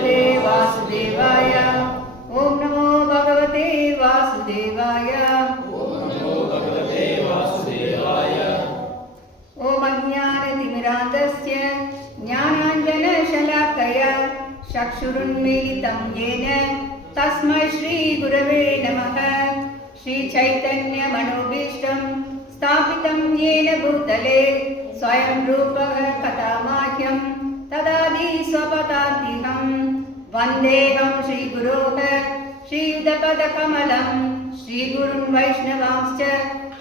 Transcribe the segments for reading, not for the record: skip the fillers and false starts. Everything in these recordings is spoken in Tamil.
भगवते वासुदेवाय। ओम नमो भगवते वासुदेवाय। ओम अज्ञानतिमिरान्धस्य ज्ञानाञ्जनशलाकया चक्षुरुन्मीलितं येन तस्मै श्रीगुरवे नमः। श्रीचैतन्यमनोभीष्टं स्थापितं येन भूतले स्वयं रूपः कथामाह्यं तदादि स्वपदान्तिकं वन्देऽहं श्रीगुरोः श्रीयुतपदकमलं श्रीगुरुन् वैष्णवांश्च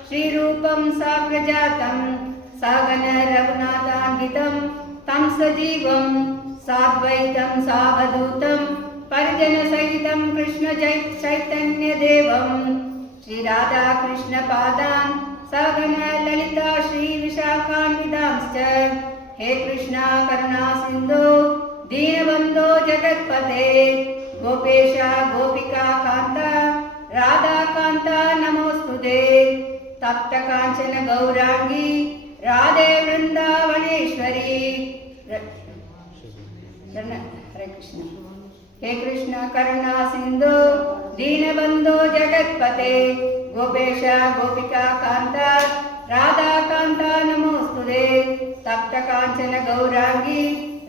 श्रीरूपं साग्रजातं सागन रघुनाथान्वितं तं सजीवं साद्वैतं सावधूतं परिजनसहितं कृष्ण चैतन्यदेवं श्रीराधाकृष्णपादान् सागन ललिता श्रीविशाखान्वितांश्च। हे कृष्णा करुणा सिन्धो दीनबन्धो जगत्पते गोपेश गोपिका कान्ता राधाकान्ता नमोऽस्तुते। तप्त कांचन गौरांगी राधे वृंदावनेश्वरी। हरे कृष्ण। हे कृष्ण करुणा सिंधु दीनबंधो जगत्पते गोपेश गोपिका कांता राधा कांता नमोस्तुते। तप्त कांचन गौरांगी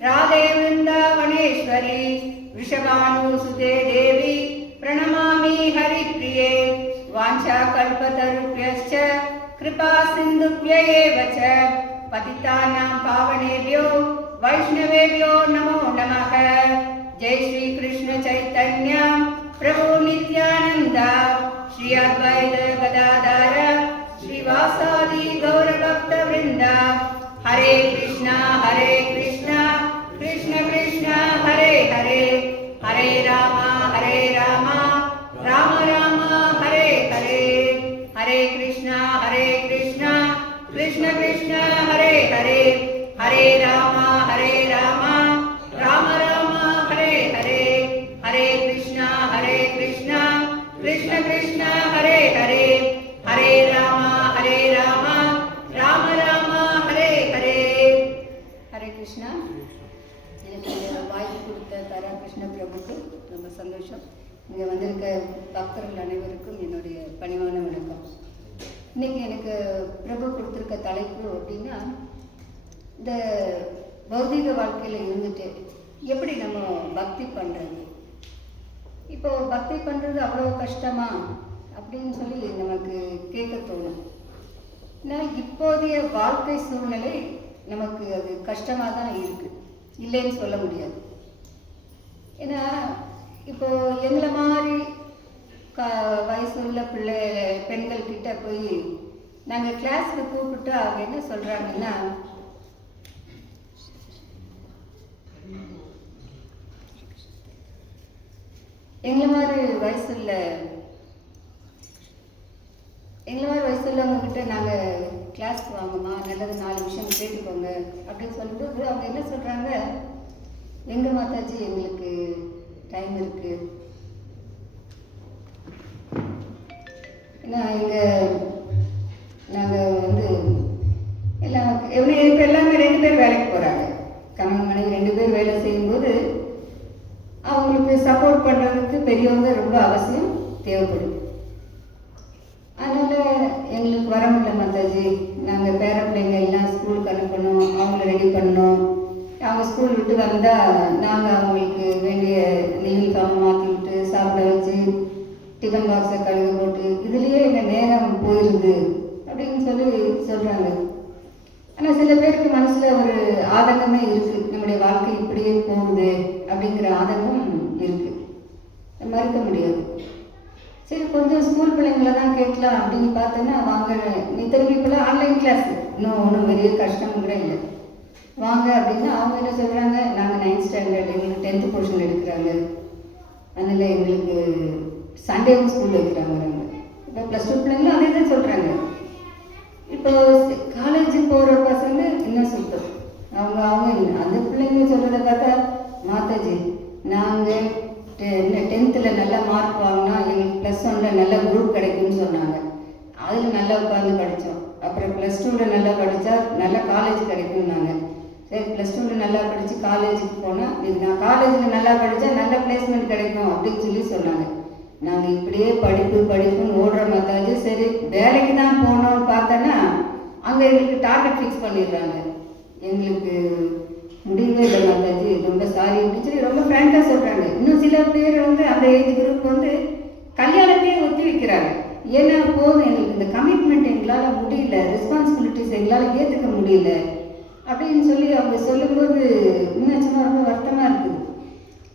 राधे वृंदावनेश्वरी। वृषभानुसुते देवी प्रणमामि हरिप्रिये। वाञ्छाकल्पतरुभ्यश्च कृपा सिन्धुभ्य एव च पतितानां पावनेभ्यो वैष्णवेभ्यो नमो नमः। जय श्री कृष्ण चैतन्य प्रभु नित्यानंद श्री अद्वैत गदाधर श्रीवासादि गौरभक्त वृंद। हरे कृष्णा कृष्ण कृष्ण हरे हरे हरे राम राम राम हरे हरे। हरे कृष्णा कृष्ण कृष्ण हरे हरे हरे राम राम राम हरे हरे। हरे कृष्णा कृष्ण कृष्ण हरे हरे हरे राम राम राम हरे हरे। हरे कृष्णा। எனக்கு வாய்ப்பு கொடுத்த தாரா கிருஷ்ண பிரபுக்கு ரொம்ப சந்தோஷம். இங்கே வந்திருக்க பக்தர்கள் அனைவருக்கும் என்னுடைய பணிவான வணக்கம். இன்றைக்கி எனக்கு பிரபு கொடுத்துருக்க தலைப்பு அப்படின்னா, இந்த பௌதிக வாழ்க்கையில் இருந்துட்டு எப்படி நம்ம பக்தி பண்ணுறது, இப்போது பக்தி பண்ணுறது அவ்வளோ கஷ்டமா அப்படின்னு சொல்லி நமக்கு கேட்க தோணும். ஏன்னா இப்போதைய வாழ்க்கை சூழ்நிலை நமக்கு அது கஷ்டமாக தான் இருக்குது, இல்லைன்னு சொல்ல முடியாது. ஏன்னா இப்போது எங்களை மாதிரி வயசுள்ள பெண்கள் கிட்ட போய் நாங்கள் கிளாஸுக்கு கூப்பிட்டு அவங்க என்ன சொல்கிறாங்கன்னா, எங்களை மாதிரி வயசுள்ளவங்க கிட்ட நாங்கள் கிளாஸ்க்கு வாங்கம்மா, நல்லது 4 விஷயம் கேட்டுக்கோங்க அப்படின்னு சொல்லிட்டு அவங்க என்ன சொல்கிறாங்க, எங்கள் மாதாஜி எங்களுக்கு டைம் இருக்குது, ஏன்னா நாங்கள் எல்லாம் இப்போ எல்லாமே 2 பேர் வேலைக்கு போகிறாங்க. கணவன் மனைவி 2 பேர் வேலை செய்யும்போது அவங்களுக்கு சப்போர்ட் பண்ணுறதுக்கு பெரியவங்க ரொம்ப அவசியம் தேவைப்படுது. அதனால் எங்களுக்கு வர முடியல மாதாஜி, நாங்கள் பேர பிள்ளைங்க எல்லாம் ஸ்கூலுக்கு அனுப்பணும், அவங்கள ரெடி பண்ணணும், அவங்க ஸ்கூல் விட்டு வந்தால் நாங்கள் அவங்களுக்கு வேண்டிய யூனிஃபார்ம் மாற்றி விட்டு சாப்பிட வச்சு டிஃபன் பாக்ஸை கழுவி போட்டு இதுலேயே எங்கள் நேரம் போயிடுது அப்படின்னு சொல்கிறாங்க. ஆனால் சில பேருக்கு மனசில் ஒரு ஆதங்கமே இருக்குது, நம்முடைய வாழ்க்கை இப்படியே போகுது அப்படிங்கிற ஆதங்கம் இருக்குது, மறுக்க முடியாது. சரி கொஞ்சம் ஸ்கூல் பிள்ளைங்களை தான் கேட்கலாம் அப்படின்னு பார்த்தோன்னா, வாங்க நீ திரும்பி இப்போலாம் ஆன்லைன் கிளாஸ், ஒன்றும் பெரிய கஷ்டம் கூட இல்லை, வாங்க அப்படின்னா அவங்க என்ன சொல்கிறாங்க, நாங்கள் 9th ஸ்டாண்டர்ட் எங்களுக்கு 10th போர்ஷன் எடுக்கிறாங்க, அதனால் எங்களுக்கு சண்டேவும் ஸ்கூல் வைக்கிறாங்க. இப்போ +2 பிள்ளைங்களும் அதே தான் சொல்கிறாங்க. இப்போ காலேஜுக்கு போகிற பசங்க என்ன சொல்கிறோம், அவங்க அந்த பிள்ளைங்க சொல்கிறத பார்த்தா, மாதாஜி நாங்கள் 10th நல்ல மார்க் வாங்கினா எங்களுக்கு +1 நல்ல குரூப் கிடைக்கும்னு சொன்னாங்க, அதில் நல்லா உட்காந்து படித்தோம். அப்புறம் +2 நல்லா படித்தா நல்ல காலேஜ் கிடைக்கும்னாங்க. சரி +2 நல்லா படித்து காலேஜுக்கு போனால் சொல்கிறாங்கன்னா, இது நான் காலேஜில் நல்லா படித்தா நல்ல பிளேஸ்மெண்ட் கிடைக்கும் அப்படின்னு சொன்னாங்க. நாங்கள் இப்படியே படிப்புன்னு ஓடுற மாத்தாச்சு. சரி வேலைக்கு தான் போனோம்னு பார்த்தோன்னா அங்கே எங்களுக்கு டார்கெட் ஃபிக்ஸ் பண்ணிடுறாங்க. எங்களுக்கு முடியவே இல்லை மாதாஜி, ரொம்ப சாரி அப்படின்னு சொல்லி ரொம்ப ஃப்ராங்காக சொல்கிறாங்க. இன்னும் சில பேர் வந்து அந்த ஏஜ் குரூப் வந்து கல்யாணத்தையே ஒத்தி வைக்கிறாங்க. ஏன்னா போதும், எங்களுக்கு இந்த கமிட்மெண்ட் எங்களால் முடியல, ரெஸ்பான்சிபிலிட்டிஸ் எங்களால் ஏற்றுக்க முடியல அப்படின்னு சொல்லி அவங்க சொல்லும்போது இன்னும் சும்மா ரொம்ப வருத்தமாக இருக்குது,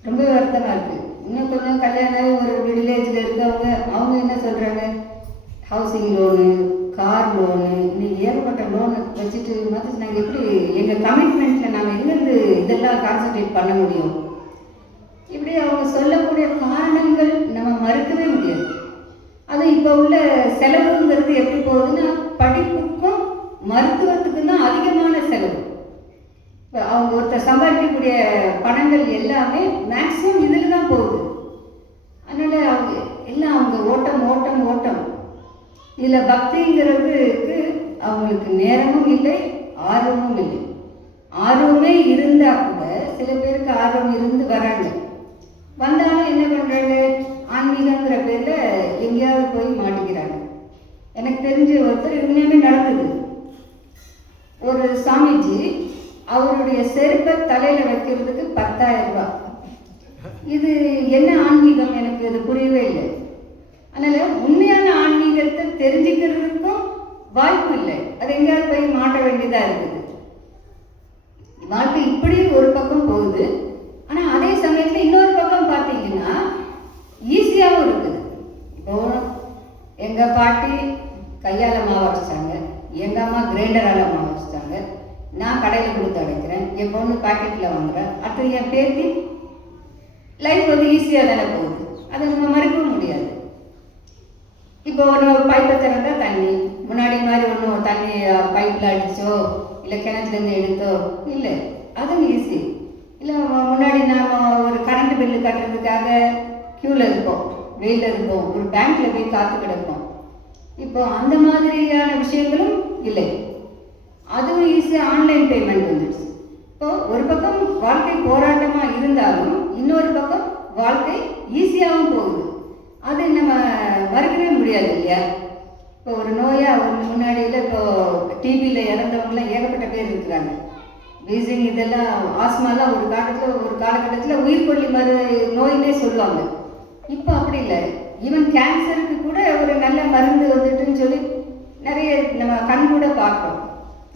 ரொம்ப வருத்தமாக இருக்குது. இன்னும் கொஞ்சம் கல்யாணம் ஒரு வில்லேஜில் இருக்கவங்க அவங்க என்ன சொல்கிறாங்க, ஹவுசிங் லோனு, கார் லோனு, இன்னும் ஏகப்பட்ட லோனு வச்சுட்டு மாதிரி நாங்கள் எப்படி எங்கள் கமிட்மெண்ட்டில் நாங்கள் எங்கேருந்து இதெல்லாம் கான்சன்ட்ரேட் பண்ண முடியும்? இப்படி அவங்க சொல்லக்கூடிய காரணங்கள் நம்ம மறுக்கவே முடியாது. அது இப்போ உள்ள செலவுங்கிறது எப்படி போகுதுன்னா, படிப்புக்கும் மருத்துவத்துக்கும் தான் அதிகமான செலவு. இப்போ அவங்க ஒருத்தர் சம்பாதிக்கக்கூடிய பணங்கள் எல்லாமே மேக்ஸிமம் இதில் தான் போகுது. அதனால் அவங்க எல்லாம் அவங்க ஓட்டம் இதில் பக்திங்கிறதுக்கு அவங்களுக்கு நேரமும் இல்லை, ஆர்வமும் இல்லை. ஆர்வமே இருந்தால் கூட சில பேருக்கு ஆர்வம் இருந்து வராங்க, வந்தாலும் என்ன பண்ணுறாங்க, ஆன்மீகங்கிற பேரில் எங்கேயாவது போய் மாட்டிக்கிறாங்க. எனக்கு தெரிஞ்ச ஒருத்தர் உண்மையுமே நடக்குது. ஒரு சாமிஜி அவருடைய செருப்பை தலையில் வைக்கிறதுக்கு 10,000 ரூபாய். இது என்ன ஆன்மீகம்? எனக்கு இது புரியவே இல்லை. அதனால் உண்மையான ஆன்மீகத்தை தெரிஞ்சுக்கிறதுக்கும் வாய்ப்பு இல்லை. அது எங்கேயாவது போய் மாட்ட வேண்டியதாக இருக்குது. வாழ்க்கை இப்படி ஒரு பக்கம் போகுது. ஆனால் அதே சமயத்தில் இன்னொரு பக்கம் பார்த்தீங்கன்னா ஈஸியாகவும் இருக்குது. இப்போ எங்கள் பாட்டி கையால் மாவு அரைச்சாங்க, எங்கள் அம்மா கிரைண்டரால் மாவு அரைச்சாங்க, நான் கடையில் கொடுத்து அடைக்கிறேன், என் பொண்ணு பாக்கெட்டில் வாங்குறேன். அடுத்து என் பேத்தி லைஃப் வந்து ஈஸியாக தானே போகுது, அதை நம்ம மறுக்கவும் முடியாது. இப்போ நம்ம பைப்பை திறந்தா தண்ணி, முன்னாடி மாதிரி ஒன்றும் தண்ணி பைப்பில் அடித்தோ இல்லை கிணத்துலேருந்து எடுத்தோ இல்லை, அதுவும் ஈஸி இல்லை. முன்னாடி நாம் ஒரு கரண்ட் பில்லு கட்டுறதுக்காக க்யூவில் இருப்போம், வெயிலில் இருப்போம், ஒரு பேங்க்கில் போய் காத்து கிடப்போம். இப்போ அந்த மாதிரியான விஷயங்களும் இல்லை, அதுவும் ஈஸியாக ஆன்லைன் பேமெண்ட் வந்துடுச்சு. இப்போது ஒரு பக்கம் வாழ்க்கை போராட்டமாக இருந்தாலும் இன்னொரு பக்கம் வாழ்க்கை ஈஸியாகவும் போகுது. அது நம்ம மறுக்கவே முடியாது இல்லையா? இப்போ ஒரு நோயாக முன்னாடியில் இப்போ டிபியில் இறந்தவங்களாம் ஏகப்பட்ட பேர் இருக்கிறாங்க. வீசிங் இதெல்லாம் ஆஸ்மாலாம் ஒரு காலகட்டத்தில் உயிர்கொல்லி நோயினே சொல்லுவாங்க. இப்போ அப்படி இல்லை. ஈவன் கேன்சருக்கு கூட ஒரு நல்ல மருந்து வந்துட்டுன்னு சொல்லி நிறைய நம்ம கண் கூட பார்க்குறோம்.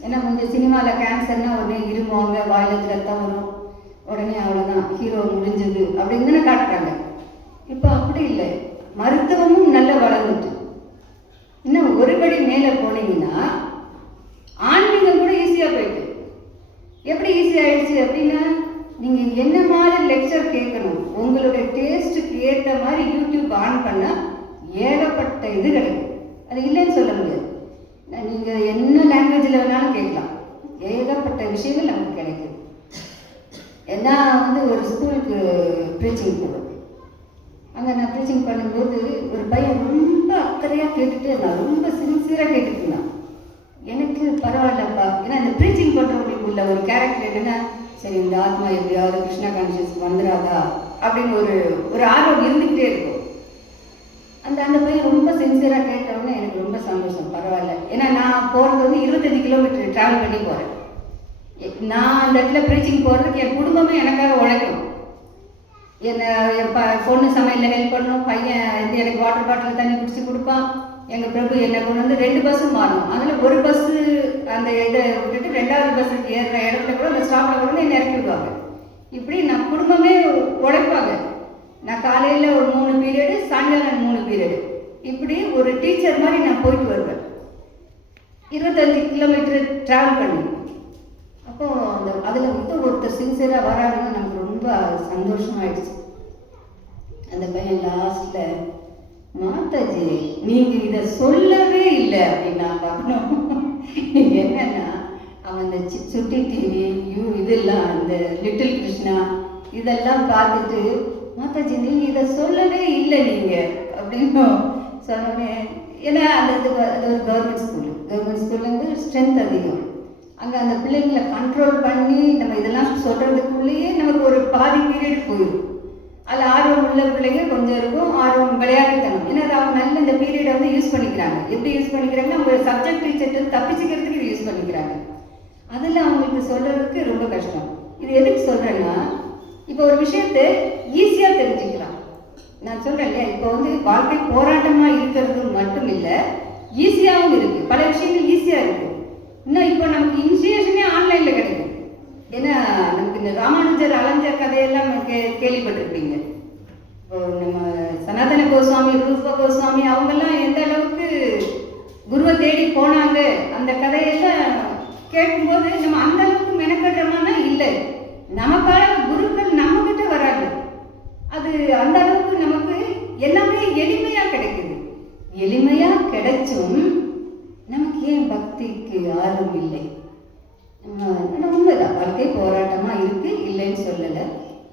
ஏன்னா கொஞ்சம் சினிமாவில் கேன்சர்னால் உடனே இருமுவாங்க, வாயில் ரத்தம் வரும், உடனே அவ்வளோதான் ஹீரோ முடிஞ்சது அப்படின்னு தானே காட்டுறாங்க. இப்போ அப்படி இல்லை, மருத்துவமும் நல்லா வளர்ந்துட்டு இன்னும் ஒருபடி மேலே போனீங்கன்னா ஆன்மீகம் கூட ஈஸியாக போயிட்டு. எப்படி ஈஸியாகிடுச்சு அப்படின்னா, நீங்கள் என்ன மாதிரி லெக்சர் கேட்கணும், உங்களுடைய டேஸ்ட்டுக்கு ஏற்ற மாதிரி யூடியூப் ஆன் பண்ணால் ஏகப்பட்ட இது கிடைக்கும். அது இல்லைன்னு சொல்ல முடியாது. நீங்கள் என்ன லாங்குவேஜில் வேணாலும் கேட்கலாம், ஏகப்பட்ட விஷயங்கள் நமக்கு கிடைக்குது. ஏன்னா வந்து ஒரு ஸ்கூலுக்கு ப்ரீச்சிங் போடுவேன். அங்கே நான் ப்ரீச்சிங் பண்ணும்போது ஒரு பையன் ரொம்ப அக்கறையாக கேட்டுட்டு நான் ரொம்ப சின்சியராக கேட்டுட்டு இருந்தான். எனக்கு பரவாயில்லப்பா, ஏன்னா இந்த ப்ரீச்சிங் பண்ணுறவங்களுக்கு உள்ள ஒரு கேரக்டர் என்னென்னா, சரி இந்த ஆத்மா எப்படியாவது கிருஷ்ணா கான்ஷியஸ் வந்துடாதா அப்படின்னு ஒரு ஆர்வம் இருந்துக்கிட்டே இருக்கும். அந்த பையன் ரொம்ப சின்சியராக கேட்டவுடனே எனக்கு ரொம்ப சந்தோஷம், பரவாயில்ல. ஏன்னா நான் போகிறது வந்து 25 கிலோமீட்டர் ட்ராவல் பண்ணி போகிறேன். நான் அந்த இடத்துல ப்ரீச்சிங் போகிறதுக்கு என் குடும்பமே எனக்காக உழைக்கும். என் பொண்ணு சமையலில் ஹெல்ப் பண்ணணும், பையன் வந்து எனக்கு வாட்டர் பாட்டில் தண்ணி குடிச்சு கொடுப்பான். எங்கள் பிரபு என்னை கொண்டு வந்து 2 பஸ்ஸும் மாறணும். அதில் ஒரு பஸ்ஸு அந்த இதை விட்டுட்டு 2வது பஸ்ஸுக்கு ஏறுற இடத்துல கூட அந்த ஸ்டாப்பில் கூட என்னை இறக்கி விடுவாங்க. இப்படி நான் குடும்பமே உழைப்பாங்க. நான் காலையில் ஒரு 3 பீரியடு, சாயங்காலம் 3 பீரியடு, இப்படி ஒரு டீச்சர் மாதிரி நான் போயிட்டு வருவேன் 25 கிலோமீட்டர் ட்ராவல் பண்ணி. அப்போது அதில் வந்து ஒருத்தர் சின்சியராக வராதுன்னு நமக்கு ரொம்ப சந்தோஷமாயிடுச்சு. அந்த பையன் லாஸ்ட்டில், மாதாஜி நீங்கள் இதை சொல்லவே இல்லை அப்படின்னு நான் பார்க்கணும். என்னன்னா அவன் இந்த சுட்டி டிவி இதெல்லாம் அந்த லிட்டில் கிருஷ்ணா இதெல்லாம் பார்த்துட்டு, மாதாஜி நீங்கள் இதை சொல்லவே இல்லை நீங்கள் அப்படின்னு சொன்னோடனே, ஏன்னா அது ஒரு கவர்மெண்ட் ஸ்கூலேருந்து ஸ்ட்ரென்த் அதிகம். அங்கே அந்த பிள்ளைங்களை கண்ட்ரோல் பண்ணி நம்ம இதெல்லாம் சொல்கிறதுக்குள்ளேயே நமக்கு ஒரு பாதி பீரியட் போயிடும். அதில் ஆர்வம் உள்ள பிள்ளைங்க கொஞ்சம் இருக்கும், ஆர்வம் விளையாட்டுத்தனம். ஏன்னா அவங்க நல்ல இந்த பீரியடை வந்து யூஸ் பண்ணிக்கிறாங்க. எப்படி யூஸ் பண்ணிக்கிறாங்கன்னா அவங்க சப்ஜெக்ட் டீச்சர்ட்டு தப்பிச்சுக்கிறதுக்கு இது யூஸ் பண்ணிக்கிறாங்க. அதில் அவங்களுக்கு சொல்கிறதுக்கு ரொம்ப கஷ்டம். இது எதுக்கு சொல்கிறேன்னா, இப்போ ஒரு விஷயத்தை ஈஸியாக தெரிஞ்சுக்கலாம். நான் சொல்கிறேன் இல்லையா, இப்போ வந்து வாழ்க்கை போராட்டமாக இருக்கிறது மட்டும் இல்லை, ஈஸியாகவும் இருக்குது. பல விஷயங்கள் ஈஸியாக இருக்குது. இன்னும் இப்போ நமக்கு இனிஷியேஷனே ஆன்லைனில் கிடைக்கும். ஏன்னா நமக்கு இந்த ராமானுஜர் அலைஞ்சர் கதையெல்லாம் நமக்கு கேள்விப்பட்டிருப்பீங்க. இப்போ நம்ம சனாதன கோஸ்வாமி, ரூப கோஸ்வாமி அவங்கெல்லாம் எந்த அளவுக்கு குருவை தேடி போனாங்க, அந்த கதையெல்லாம் கேட்கும்போது நம்ம அந்த அளவுக்கு மெனக்கடுறோம்னா இல்லை. நமக்கான குருக்கள் நம்மகிட்ட வராது. அது அந்த அளவுக்கு நமக்கு எல்லாமே எளிமையாக கிடைக்குது. எளிமையாக கிடைச்சும் நமக்கு ஏன் பக்திக்கு ஆர்வம் இல்லை? ஆனால் உண்மைதான், வாழ்க்கை போராட்டமாக இருக்குது, இல்லைன்னு சொல்லலை.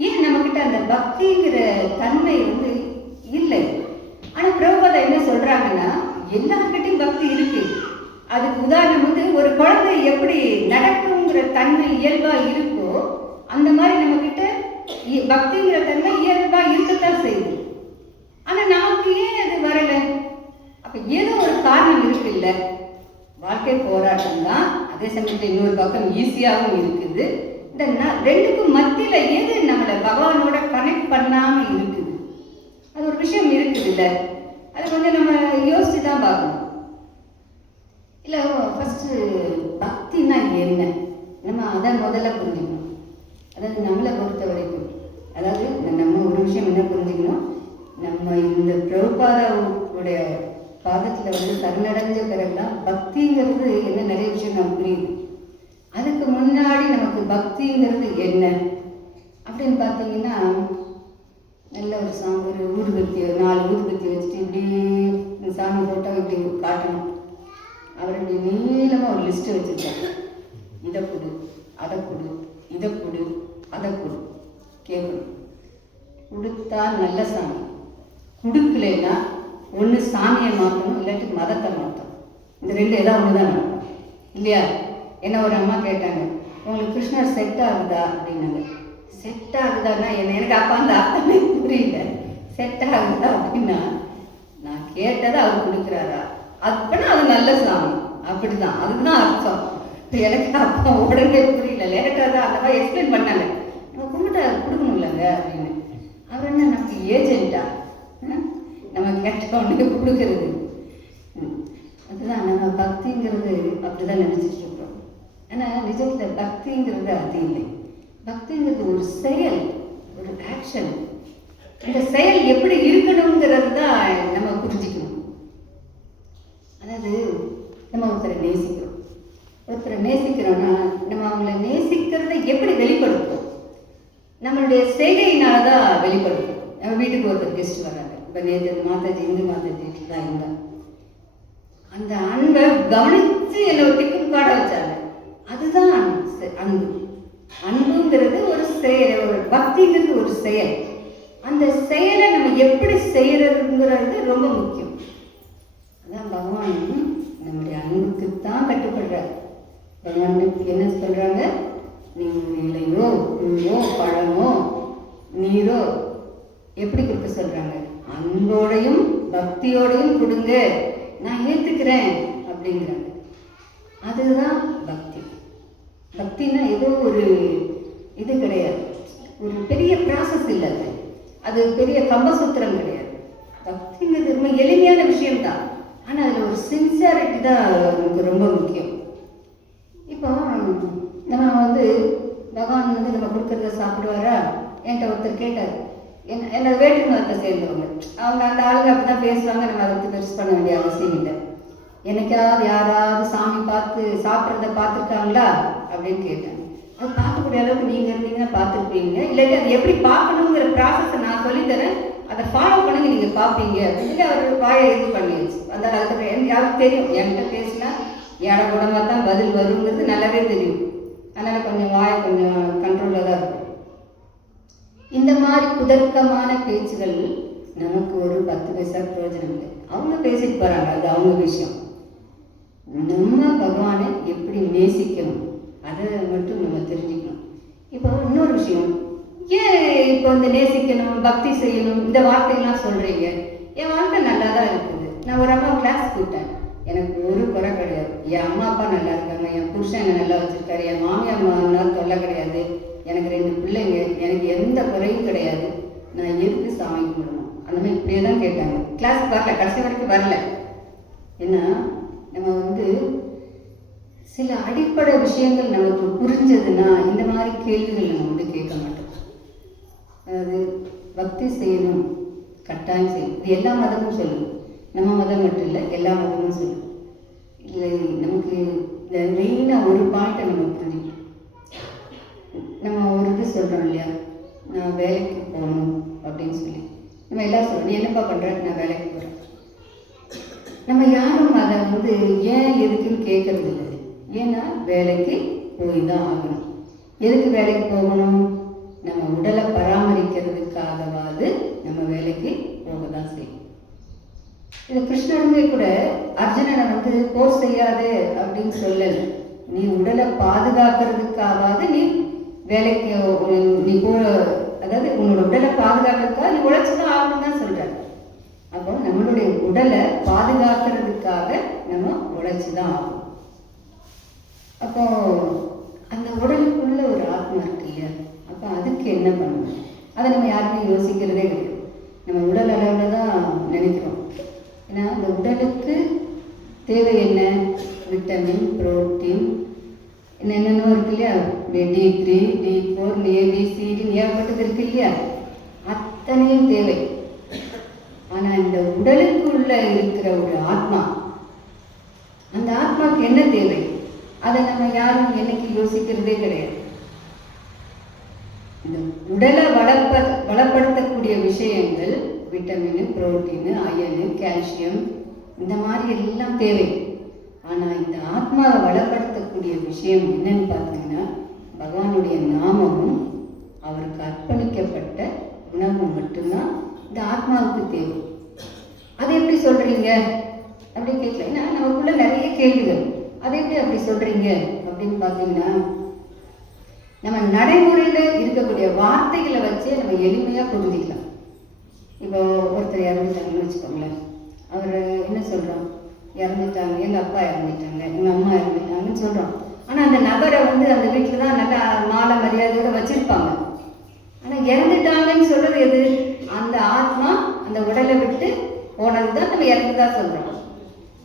ஏன் நம்மக்கிட்ட அந்த பக்திங்கிற தன்மை வந்து இல்லை? ஆனால் பிரபுபாதா என்ன சொல்கிறாங்கன்னா, எல்லாருக்கிட்டையும் பக்தி இருக்குது. அதுக்கு உதாரணம் வந்து ஒரு குழந்தை எப்படி நடக்குங்கிற தன்மை இயல்பாக இருக்கோ, அந்த மாதிரி நம்மக்கிட்ட பக்திங்கிற தன்மை இயல்பாக இருக்கத்தான் செய்யுது. ஆனால் நமக்கு ஏன் அது வரலை? அப்போ ஏதோ ஒரு காரணம் இருக்கு. இல்லை, வாழ்க்கை போராட்டம் தான், அதே சமயத்தில் இன்னொரு பக்கம் ஈஸியாகவும் இருக்குது. இந்த ரெண்டுக்கும் மத்தியில் எது நம்மளை பகவானோட கனெக்ட் பண்ணாமல் இருக்குது? அது ஒரு விஷயம் இருக்குது. இல்லை, அது கொஞ்சம் நம்ம யோசிச்சு தான் பார்க்கணும். இல்லை, ஃபஸ்ட்டு பக்தின்னா என்ன, நம்ம அதை முதல்ல புரிஞ்சுக்கணும். அதாவது நம்மளை பொறுத்த வரைக்கும், அதாவது நம்ம ஒரு விஷயம் என்ன புரிஞ்சுக்கணும், நம்ம இந்த பிரபுபாதாவுடைய பாதத்தில் வந்து சரணடைஞ்ச பிறகுதான் பக்திங்கிறது என்ன நிறைய விஷயம் நமக்கு புரியுது. அதுக்கு முன்னாடி நமக்கு பக்திங்கிறது என்ன அப்படின்னு பார்த்தீங்கன்னா, நல்ல ஒரு ஒரு ஊதுபத்தி, 4 ஊதுபத்தி வச்சுட்டு இப்படி சாமி போட்டால் இப்படி காட்டணும். அவர் இப்படி நீளமாக ஒரு லிஸ்ட்டு வச்சுருக்காரு. இதை கொடு, அதை கொடு, இதை கொடு, அதை கொடு கேட்கணும். கொடுத்தா நல்ல சாமி, கொடுக்கலைன்னா ஒன்று சாமியை மாற்றணும், இல்லாட்டி மதத்தை மாற்றணும். இந்த ரெண்டு ஏதாவது ஒன்று தான் நடக்கும் இல்லையா? என்ன ஒரு அம்மா கேட்டாங்க, உங்களுக்கு கிருஷ்ணர் செட் ஆகுதா அப்படின்னாங்க. செட் ஆகுதான்னா என்ன? எனக்கு அப்போ அந்த அர்த்தமே புரியல. செட் ஆகுதா அப்படின்னா, நான் கேட்டதை அவர் கொடுக்குறாரா அப்படின்னா அது நல்ல சாமி, அப்படிதான், அதுதான் அர்த்தம். எனக்கு அப்போ உடனே புரியல. லேட்டாக தான் அந்த மாதிரி எக்ஸ்பிளைன் பண்ணாங்க. நம்ம கும்பிட்டு அதை கொடுக்கணும்லங்க அப்படின்னு. அவர் என்ன நமக்கு ஏஜென்ட்டா? நம்ம கேட்டவனுக்கு கொடுக்கறது. அதுதான் நம்ம பக்திங்கிறது அப்படிதான் நினச்சிட்டு இருக்கோம். ஆனால் நிஜத்தில் பக்திங்கிறது அது இல்லை. பக்திங்கிறது ஒரு செயல், ஒரு ஆக்ஷன். அந்த செயல் எப்படி இருக்கணுங்கிறது தான் நம்ம புரிஞ்சுக்கணும். அதாவது நம்ம ஒருத்தரை நேசிக்கிறோம்னா நம்ம அவங்கள நேசிக்கிறத எப்படி வெளிப்படுத்தும்? நம்மளுடைய செய்கையினால தான் வெளிப்படுத்தும். நம்ம வீட்டுக்கு ஒருத்தர் கெஸ்ட் வர்றாங்க. இப்போ நேற்று மாதாஜி, இந்து மாதாஜி தான் இருந்தாங்க. அந்த அன்பை கவனித்து என்னை ஒரு டிக்கெட் கார்டை வச்சாங்க. அதுதான் அன்பு. அன்புங்கிறது ஒரு செயல், ஒரு பக்திங்கிறது ஒரு செயல். அந்த செயலை நம்ம எப்படி செய்யறதுங்கிறது ரொம்ப முக்கியம். அதான் பகவான் நம்முடைய அன்புக்கு தான் கட்டுப்படுறார். பகவான் என்ன சொல்றாங்க, நீங்கள் இலையோ பூவோ பழமோ நீரோ எப்படி கொடுக்க சொல்றாங்க? அன்போடையும் பக்தியோடையும் கொடுங்க, நான் ஏற்றுக்கிறேன் அப்படிங்கிறாங்க. அதுதான் பக்தி. பக்தின்னா ஏதோ ஒரு இது கிடையாது, ஒரு பெரிய ப்ராசஸ் இல்லை, அது பெரிய கம்பசூத்திரம் கிடையாது. பக்திங்கிறது ரொம்ப எளிமையான விஷயம்தான். ஆனால் அதில் ஒரு சின்சியாரிட்டி தான் நமக்கு ரொம்ப முக்கியம். இப்போ நம்ம வந்து பகவான் வந்து நம்ம கொடுக்குறத சாப்பிடுவாரா? என்கிட்ட ஒருத்தர் கேட்டார், என்னோட வேட்டு மதத்தை சேர்ந்தவங்க. அவங்க அந்த ஆளுங்க அப்படி தான் பேசுவாங்க. நம்ம அதை பற்றி பெருசு பண்ண வேண்டிய அவசியம் இல்லை. என்னைக்காவது யாராவது சாமி பார்த்து சாப்பிட்றத பார்த்துருக்காங்களா அப்படின்னு கேட்டாங்க. அது பார்க்கக்கூடிய அளவுக்கு நீங்கள் இருந்தீங்கன்னா பார்த்துருப்பீங்க, இல்லாட்டி அது எப்படி பார்க்கணுங்கிற ப்ராசஸை நான் சொல்லித்தரேன், அதை ஃபாலோ பண்ணுங்க, நீங்கள் பார்ப்பீங்க அப்படின்னு அவர் வாயை இது பண்ணிடுச்சு. அந்த அதுக்கப்புறம் யாருக்கு தெரியும், என்கிட்ட பேசினா ஏட குடமாக தான் பதில் வருங்கிறது நல்லாவே தெரியும். அதனால் கொஞ்சம் வாயை கொஞ்சம் கண்ட்ரோலாக தான் இருக்கும். இந்த மாதிரி குதர்க்கமான பேச்சுகள் நமக்கு ஒரு 10 பைசா பிரயோஜனம் இல்லை. அவங்க பேசிட்டு போகிறாங்க, அது அவங்க விஷயம். நம்ம பகவானை எப்படி நேசிக்கணும், அதை மட்டும் நம்ம தெரிஞ்சுக்கணும். இப்போ இன்னொரு விஷயம், ஏன் இப்போ இந்த நேசிக்கணும், பக்தி செய்யணும், இந்த வார்த்தையெல்லாம் சொல்கிறீங்க? என் வாழ்க்கை நல்லா தான் இருக்குது. நான் ஒரு அம்மா கிளாஸ் கூப்பிட்டேன், எனக்கு ஒரு குறை கிடையாது. என் அம்மா அப்பா நல்லா இருக்காங்க, என் புருஷன் என்னை நல்லா வச்சுருக்காரு, என் மாமியார் மாமனார் தொல்லை கிடையாது, எனக்கு 2 பிள்ளைங்க, எனக்கு எந்த குறையும் கிடையாது. நான் எதுக்கு சாமி கும்பிடணும்? அந்த மாதிரி இப்படியே தான் கேட்டாங்க. கிளாஸ் வரல, கடைசி வரைக்கும் வரல. ஏன்னா நம்ம சில அடிப்படை விஷயங்கள் நமக்கு புரிஞ்சதுன்னா இந்த மாதிரி கேள்விகள் நம்ம கேட்க மாட்டோம். அதாவது பக்தி செய்யணும், கட்டாயம் செய்யணும். இது எல்லா மதமும் சொல்லுது, நம்ம மதம் மட்டும் இல்லை, எல்லா மதமும் சொல்லுது. இல்லை நமக்கு இந்த மெயினாக ஒரு பாயிண்ட்டை நம்ம புரிஞ்சுக்கணும். நம்ம ஒரு இது சொல்கிறோம் இல்லையா, நான் வேலைக்கு போகணும் அப்படின்னு சொல்லி நம்ம எல்லோரும் சொல்கிறோம், நீ என்னப்பா பண்ணுற? நான் வேலைக்கு போகிறேன். நம்ம யாரும் அதை ஏன் எதுக்குன்னு கேட்கறது இல்லை. ஏன்னா வேலைக்கு போய் தான் ஆகணும். எதுக்கு வேலைக்கு போகணும்? நம்ம உடலை பராமரிக்கிறதுக்காகவாது நம்ம வேலைக்கு போக தான் செய்யும். இது கிருஷ்ணனுமே கூட அர்ஜுனனை போர் செய்யாது அப்படின்னு சொல்லலை. நீ உடலை பாதுகாக்கிறதுக்காவது நீ வேலைக்கு நீ அதாவது உன்னோட உடலை பாதுகாக்கிறதுக்காக நீ உழைச்சுதான் ஆகணும்னு தான் சொல்கிறார். அப்போ நம்மளுடைய உடலை பாதுகாக்கிறதுக்காக நம்ம உழைச்சுதான் ஆகணும். அப்போ அந்த உடலுக்குள்ள ஒரு ஆத்மா இருக்கு இல்லையா, அப்போ அதுக்கு என்ன பண்ணணும்? அதை நம்ம யாருமே யோசிக்கிறதே கிடையாது. நம்ம உடல் அளவில் தான் நினைக்கிறோம். ஏன்னா அந்த உடலுக்கு தேவை என்ன? விட்டமின், புரோட்டீன், என்னென்னோ இருக்கு இல்லையா, D3, D4, ABCD ஏகப்பட்டது இருக்கு இல்லையா, அத்தனையும் தேவை. ஆனால் இந்த உடலுக்குள்ள இருக்கிற ஒரு ஆத்மா, அந்த ஆத்மாவுக்கு என்ன தேவை? அதை நம்ம யாரும் என்னைக்கு யோசிக்கிறதே கிடையாது. இந்த உடலை வளப்படுத்தக்கூடிய விஷயங்கள் விட்டமின், புரோட்டீன், அயனு, கால்சியம், இந்த மாதிரி எல்லாம் தேவை. ஆனால் இந்த ஆத்மாவை வளப்படுத்தக்கூடிய விஷயம் என்னன்னு பார்த்தீங்கன்னா பகவானுடைய நாமமும் அவருக்கு அர்ப்பணிக்கப்பட்ட உணவும் மட்டும்தான் இந்த ஆத்மாவுக்கு தேவை. அதை எப்படி சொல்கிறீங்க அப்படின்னு கேட்கல. ஏன்னா நமக்குள்ள நிறைய கேள்விகள். அதை எப்படி அப்படி சொல்கிறீங்க அப்படின்னு பார்த்தீங்கன்னா நம்ம நடைமுறையில் இருக்கக்கூடிய வார்த்தைகளை வச்சே நம்ம எளிமையாக புரிஞ்சிக்கலாம். இப்போ ஒருத்தர் இறந்துட்டாங்கன்னு வச்சுக்கோங்களேன், அவர் என்ன சொல்கிறோம்? இறந்துட்டாங்க, எங்கள் அப்பா இறந்துட்டாங்க, எங்கள் அம்மா இறந்துட்டாங்கன்னு சொல்கிறோம். ஆனால் அந்த நபரை அந்த வீட்டில் தான் நல்லா மாலை மரியாதையோடு வச்சுருப்பாங்க. ஆனால் இறந்துட்டாங்கன்னு சொல்கிறது எது? அந்த ஆத்மா அந்த உடலை விட்டு போனது தான் நம்ம இறந்துதான் சொல்கிறோம்.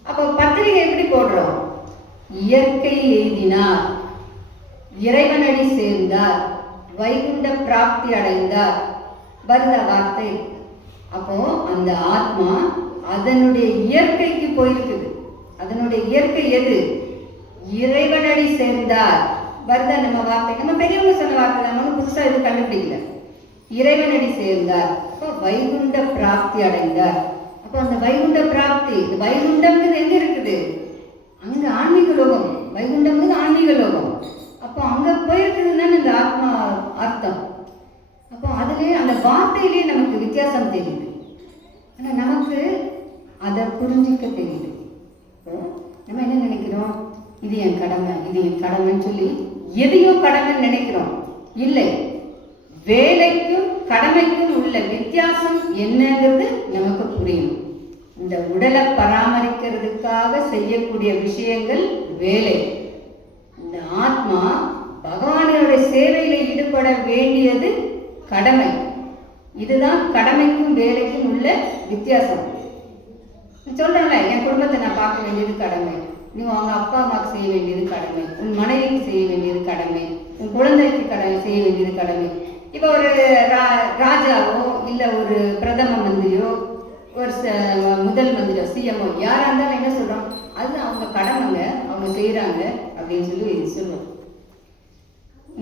அப்போ பத்திரிகை எப்படி போடுறோம்? இயற்கை எய்தினார், இறைவனடி சேர்ந்தார், வைகுண்ட பிராப்தி அடைந்தார், வருத வார்த்தை. அப்போ அந்த ஆத்மா அதனுடைய இயற்கைக்கு போயிருக்குது. அதனுடைய இயற்கை எது? இறைவனடி சேர்ந்தார், வருத நம்ம வார்த்தை, நம்ம பெரியவங்க சொன்ன வார்த்தை, நம்ம புதுசாக எதுவும் கண்டுபிடிக்கல. இறைவனடி சேர்ந்தார், அப்போ வைகுண்ட பிராப்தி அடைந்தார். அப்போ அந்த வைகுண்ட பிராப்தி, வைகுண்டம்ங்கிறது எங்க இருக்குது? அங்க ஆன்மீக லோகம். வைகுண்டம்ங்கிறது ஆன்மீக லோகம். அப்போ அங்க போயிருக்குதுன்னு இந்த ஆத்மா அர்த்தம். அப்போ அதுலேயே அந்த வார்த்தையிலேயே நமக்கு வித்தியாசம் தெரியுது. ஆனால் நமக்கு அதை புரிஞ்சிக்க தெரியுது. இப்போ நம்ம என்ன நினைக்கிறோம்? இது என் கடமை, இது என் கடமைன்னு சொல்லி எதையோ கடமைன்னு நினைக்கிறோம். இல்லை, வேலைக்கும் கடமைக்கும் உள்ள வித்தியாசம் என்னங்கிறது நமக்கு புரியணும். இந்த உடலை பராமரிக்கிறதுக்காக செய்யக்கூடிய விஷயங்கள் வேலை. இந்த ஆத்மா பகவானுடைய சேவையில ஈடுபட வேண்டியது கடமை. இதுதான் கடமைக்கும் வேலைக்கும் உள்ள வித்தியாசம். சொல்றேன்ல, என் குடும்பத்தை நான் பார்க்க வேண்டியது கடமை, நீ அவங்க அப்பா அம்மாவுக்கு செய்ய வேண்டியது கடமை, உன் மனைவிக்கு செய்ய வேண்டியது கடமை, உன் குழந்தைக்கு செய்ய வேண்டியது கடமை. இப்போ ஒரு ராஜாவோ இல்லை ஒரு பிரதம மந்திரியோ ஒரு முதல் மந்திரியோ சிஎம்ஓ யாராக இருந்தாலும் என்ன சொல்கிறோம்? அது அவங்க கடமைங்க, அவங்க செய்கிறாங்க அப்படின்னு சொல்லி சொல்லுவோம்.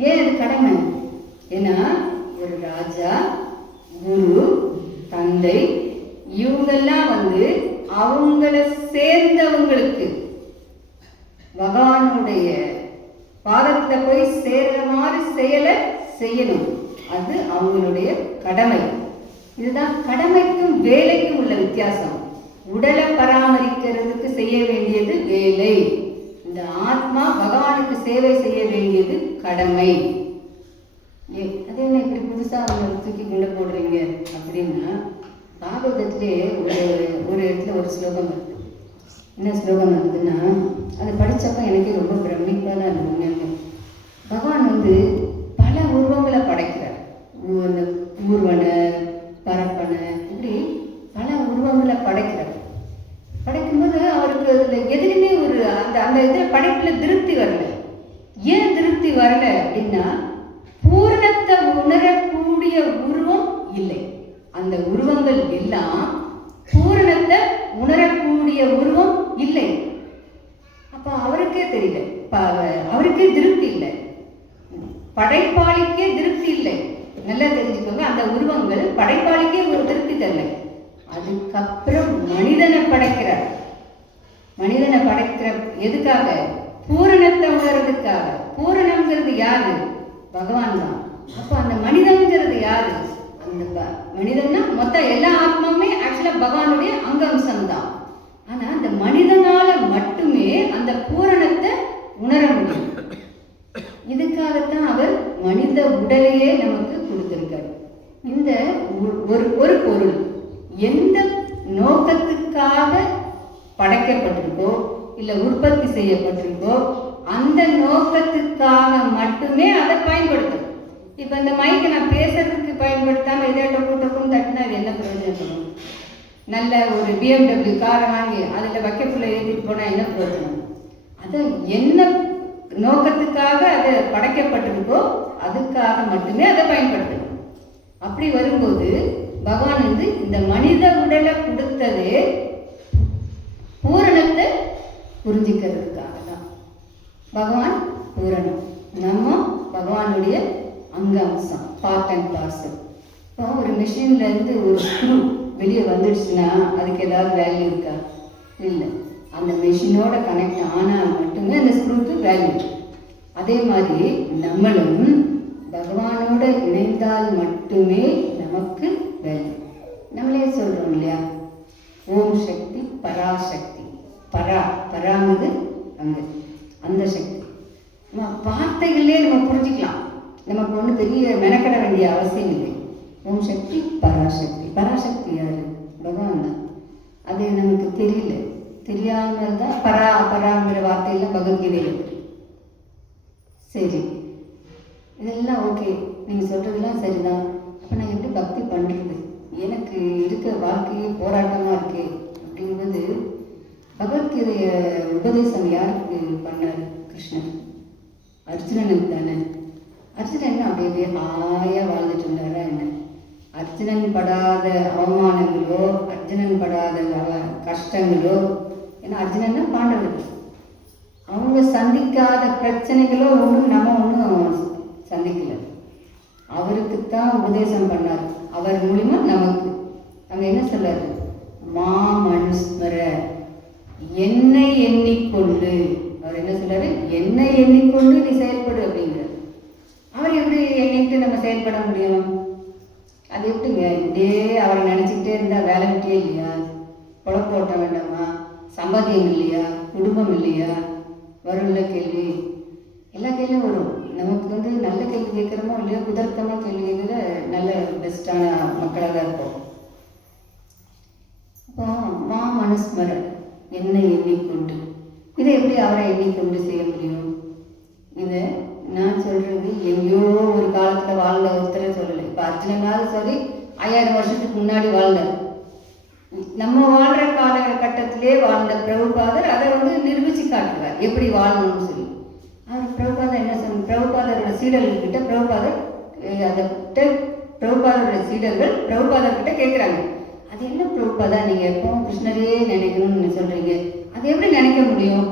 ஏன் அது கடமை? ஏன்னா ஒரு ராஜா, குரு, தந்தை இவங்கெல்லாம் அவங்கள சேர்ந்தவங்களுக்கு பகவானுடைய பாதத்தில் போய் சேர்ற மாதிரி செயலை செய்யணும். அது அவங்களுடைய கடமை. இதுதான் கடமைக்கும் வேலைக்கும் உள்ள வித்தியாசம். உடலை பராமரிக்கிறதுக்கு செய்ய வேண்டியது வேலை, இந்த ஆத்மா பகவானுக்கு சேவை செய்ய வேண்டியது கடமை. அது என்ன இப்படி புதுசாக அவங்க தூக்கி கொண்டு போடுறீங்க அப்படின்னா, பாகவதத்திலே ஒரு இடத்துல ஒரு ஸ்லோகம் வருது. என்ன ஸ்லோகம் வருதுன்னா, அதை படித்தப்ப எனக்கு ரொம்ப பிரமிப்பாக தான் இருந்தது. பகவான் பல உருவங்களை படைக்கிறார். ஊர்வனை, பரப்பனை, இப்படி பல உருவங்களை படைக்கிறார். படைக்கும்போது அவருக்கு அதில் எதுலையுமே அந்த இதில் படைப்பில் திருப்தி வரல. ஏன் திருப்தி வரல அப்படின்னா, பூரணத்தை உணரக்கூடிய உருவம் இல்லை. அந்த உருவங்கள் எல்லாம் பூரணத்தை உணரக்கூடிய உருவம் இல்லை. அப்போ அவருக்கே தெரியல, அவருக்கே திருப்தி இல்லை, படைப்பாளிக்கே திருப்தி இல்லை. நல்லா தெரிஞ்சுக்கோங்க, அந்த உருவங்கள் படைப்பாளிக்கே ஒரு திருப்தி தரல. அதுக்கப்புறம் மனிதனை படைக்கிறார். மனிதனை படைக்கிற எதுக்காக? பூரணத்தை உணர்றதுக்காக. பூரணம்ங்கிறது யாரு? பகவான் தான். அப்போ அந்த மனிதன்கிறது யாரு? அந்த மனிதன்னா மொத்தம் எல்லா ஆத்மாவுமே ஆக்சுவலாக பகவானுடைய அங்கம்சம் தான். ஆனால் அந்த மனிதனால மட்டுமே அந்த பூரணத்தை உணர முடியும். இதுக்காகத்தான் அவர் மனித உடலையே நமக்கு கொடுத்திருக்காரு. இந்த ஒரு பொருள் எந்த நோக்கத்துக்காக படைக்கப்பட்டிருக்கோ இல்லை உற்பத்தி செய்யப்பட்டிருக்கோ அந்த நோக்கத்துக்காக மட்டுமே அதை பயன்படுத்தும். இப்போ இந்த மைக்கை நான் பேசுறதுக்கு பயன்படுத்தாமல் இதே டொக்கும் தட்டினா அது என்ன பிரயோஜனம்? நல்ல ஒரு BMW காரை வாங்கி அதில் வைக்கப்புள்ள ஏற்றிட்டு போனால் என்ன பிரயோஜனம்? அது என்ன நோக்கத்துக்காக அது படைக்கப்பட்டிருக்கோ அதுக்காக மட்டுமே அதை பயன்படுத்தணும். அப்படி வரும்போது பகவான் இந்த மனித உடலை கொடுத்ததே பூரணத்தை புரிஞ்சிக்கிறதுக்காக தான். பகவான் பூரணம், நம்ம பகவானுடைய அங்க அம்சம், பார்ட் அண்ட் பார்சல். இப்போ ஒரு மிஷின்லேருந்து ஒரு ஸ்க்ரூ வெளியே வந்துடுச்சுன்னா அதுக்கு ஏதாவது வேல்யூ இருக்கா? இல்லை. அந்த மிஷினோட கனெக்ட் ஆனால் மட்டுமே அந்த ஸ்க்ரூக்கு வேல்யூ. அதே மாதிரி நம்மளும் பகவானோட இணைந்தால் மட்டுமே நமக்கு வேல்யூ. நம்மளே சொல்கிறோம் இல்லையா, ஓம் சக்தி பராசக்தி. பராங்கிறது அங்கே அந்த சக்தி. நம்ம வார்த்தைகளே நம்ம புரிஞ்சுக்கலாம். நமக்கு ஒன்றும் பெரிய மெனக்கட வேண்டிய அவசியம் இல்லை. ஓம் சக்தி பராசக்தி. பராசக்தி யார்? பகவான் தான். அது நமக்கு தெரியல. தெரியாமல் தான் பராங்கிற வார்த்தையெல்லாம் பகவத்கீதையில் இருக்கு. சரி, இதெல்லாம் ஓகே, நீங்கள் சொல்கிறதெல்லாம் சரிதான். அப்போ நான் எப்படி பக்தி பண்ணுறது? எனக்கு இருக்க வாழ்க்கையே போராட்டமாக இருக்கே அப்படிங்கும்போது பகவத்கீதைய உபதேசம் யாருக்கு பண்ணார்? கிருஷ்ணன். அர்ஜுனனுக்கு தானே. அர்ஜுனன் அப்படியே ஹாயாக வாழ்ந்துட்டு இருந்தாரா என்ன? அர்ஜுனன் படாத அவமானங்களோ, அர்ஜுனன் படாத கஷ்டங்களோ, ஏன்னா அர்ஜுனன்னா பாண்டவர்கள், அவங்க சந்திக்காத பிரச்சனைகளோ ஒன்றும் நம்ம ஒன்றும் சந்திக்கல. அவருக்குத்தான் உபதேசம் பண்ணார். அவர் மூலிமா நமக்கு அங்கே என்ன சொல்றாரு? மாமனுஸ்மர, என்னை எண்ணிக்கொண்டு. அவர் என்ன சொல்றாரு? என்னை எண்ணிக்கொண்டு நீ செயல்படு அப்படிங்கிறார். அவர் எப்படி எண்ணிட்டு நம்ம செயல்பட முடியும்? அது எப்படிங்க? இதே அவரை நினச்சிக்கிட்டே இருந்தால் வேலை விட்டே இல்லையா? குழப்ப ஓட்ட வேண்டாமா? சம்பாத்தியம் இல்லையா? குடும்பம் இல்லையா? வரும்ல கேள்வி. எல்லா கேள்வியும் வரும். நமக்கு நல்ல கேள்வி கேட்குறோமோ இல்லையோ, குதர்க்கமாக கேள்வி கேட்குற நல்ல பெஸ்ட்டான மக்களாக தான் இருப்போம். அப்போ மாமனுஸ்மர, என்னை எண்ணிக்கொண்டு. இதை எப்படி அவரை எண்ணிக்கொண்டு செய்ய முடியும்? இதை நான் சொல்கிறது எங்கேயோ ஒரு காலத்தில் வாழ்ந்த ஒருத்தரை சொல்லலை. இப்போ அர்ஜுனனாவது சரி, 5000 வருஷத்துக்கு முன்னாடி வாழ்ந்தார். நம்ம வாழ்கிற காலகட்டத்திலே வாழ்ந்த பிரபுபாதர் அதை நிரூபித்து காட்டுவார் எப்படி வாழணும்னு சொல்லி. அவர் பிரபுபாதர் என்ன சொன்ன? பிரபுபாதரோட சீடர்கள்கிட்ட பிரபுபாதரோட சீடர்கள் பிரபுபாதர்கிட்ட கேட்குறாங்க, அது என்ன பிரபுபாதா நீங்கள் எப்பவும் கிருஷ்ணரையே நினைக்கணும்னு சொல்கிறீங்க, அது எப்படி நினைக்க முடியும்